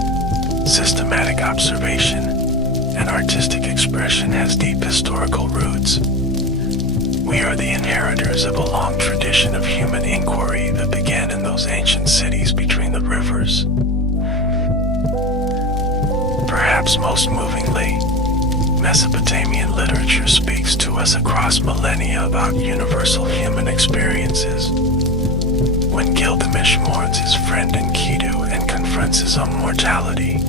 systematic observation, and artistic expression has deep historical roots. We are the inheritors of a long tradition of human inquiry that began in those ancient cities between the rivers. Perhaps most movingly, Mesopotamian literature speaks to us across millennia about universal human experiences. When Gilgamesh mourns his friend Enkidu and confronts his own mortality,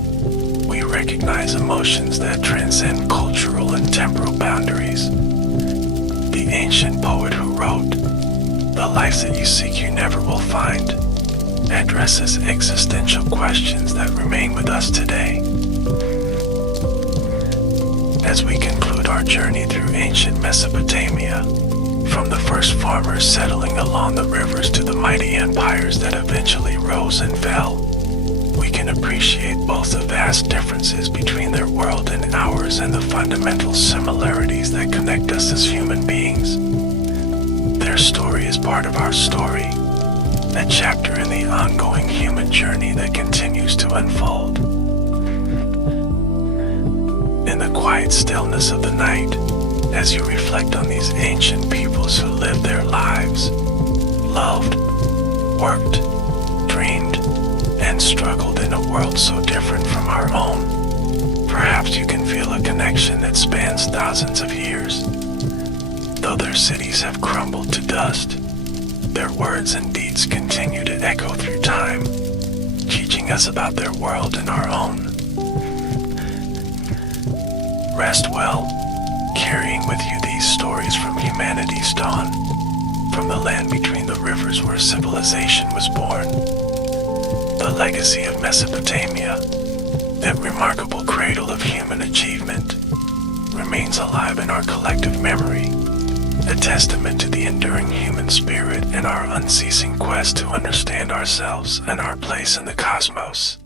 we recognize emotions that transcend cultural and temporal boundaries. The ancient poet who wrote, "The life that you seek you never will find," addresses existential questions that remain with us today. As we conclude our journey through ancient Mesopotamia, from the first farmers settling along the rivers to the mighty empires that eventually rose and fell, we can appreciate both the vast differences between their world and ours and the fundamental similarities that connect us as human beings. Their story is part of our story, a chapter in the ongoing human journey that continues to unfold. In the quiet stillness of the night, as you reflect on these ancient peoples who lived their lives, loved, worked, dreamed, and struggled in a world so different from our own, perhaps you can feel a connection that spans thousands of years. Though their cities have crumbled to dust, their words and deeds continue to echo through time, teaching us about their world and our own. Rest well, carrying with you these stories from humanity's dawn, from the land between the rivers where civilization was born. The legacy of Mesopotamia, That remarkable cradle of human achievement remains alive in our collective memory, a testament to the enduring human spirit and our unceasing quest to understand ourselves and our place in the cosmos.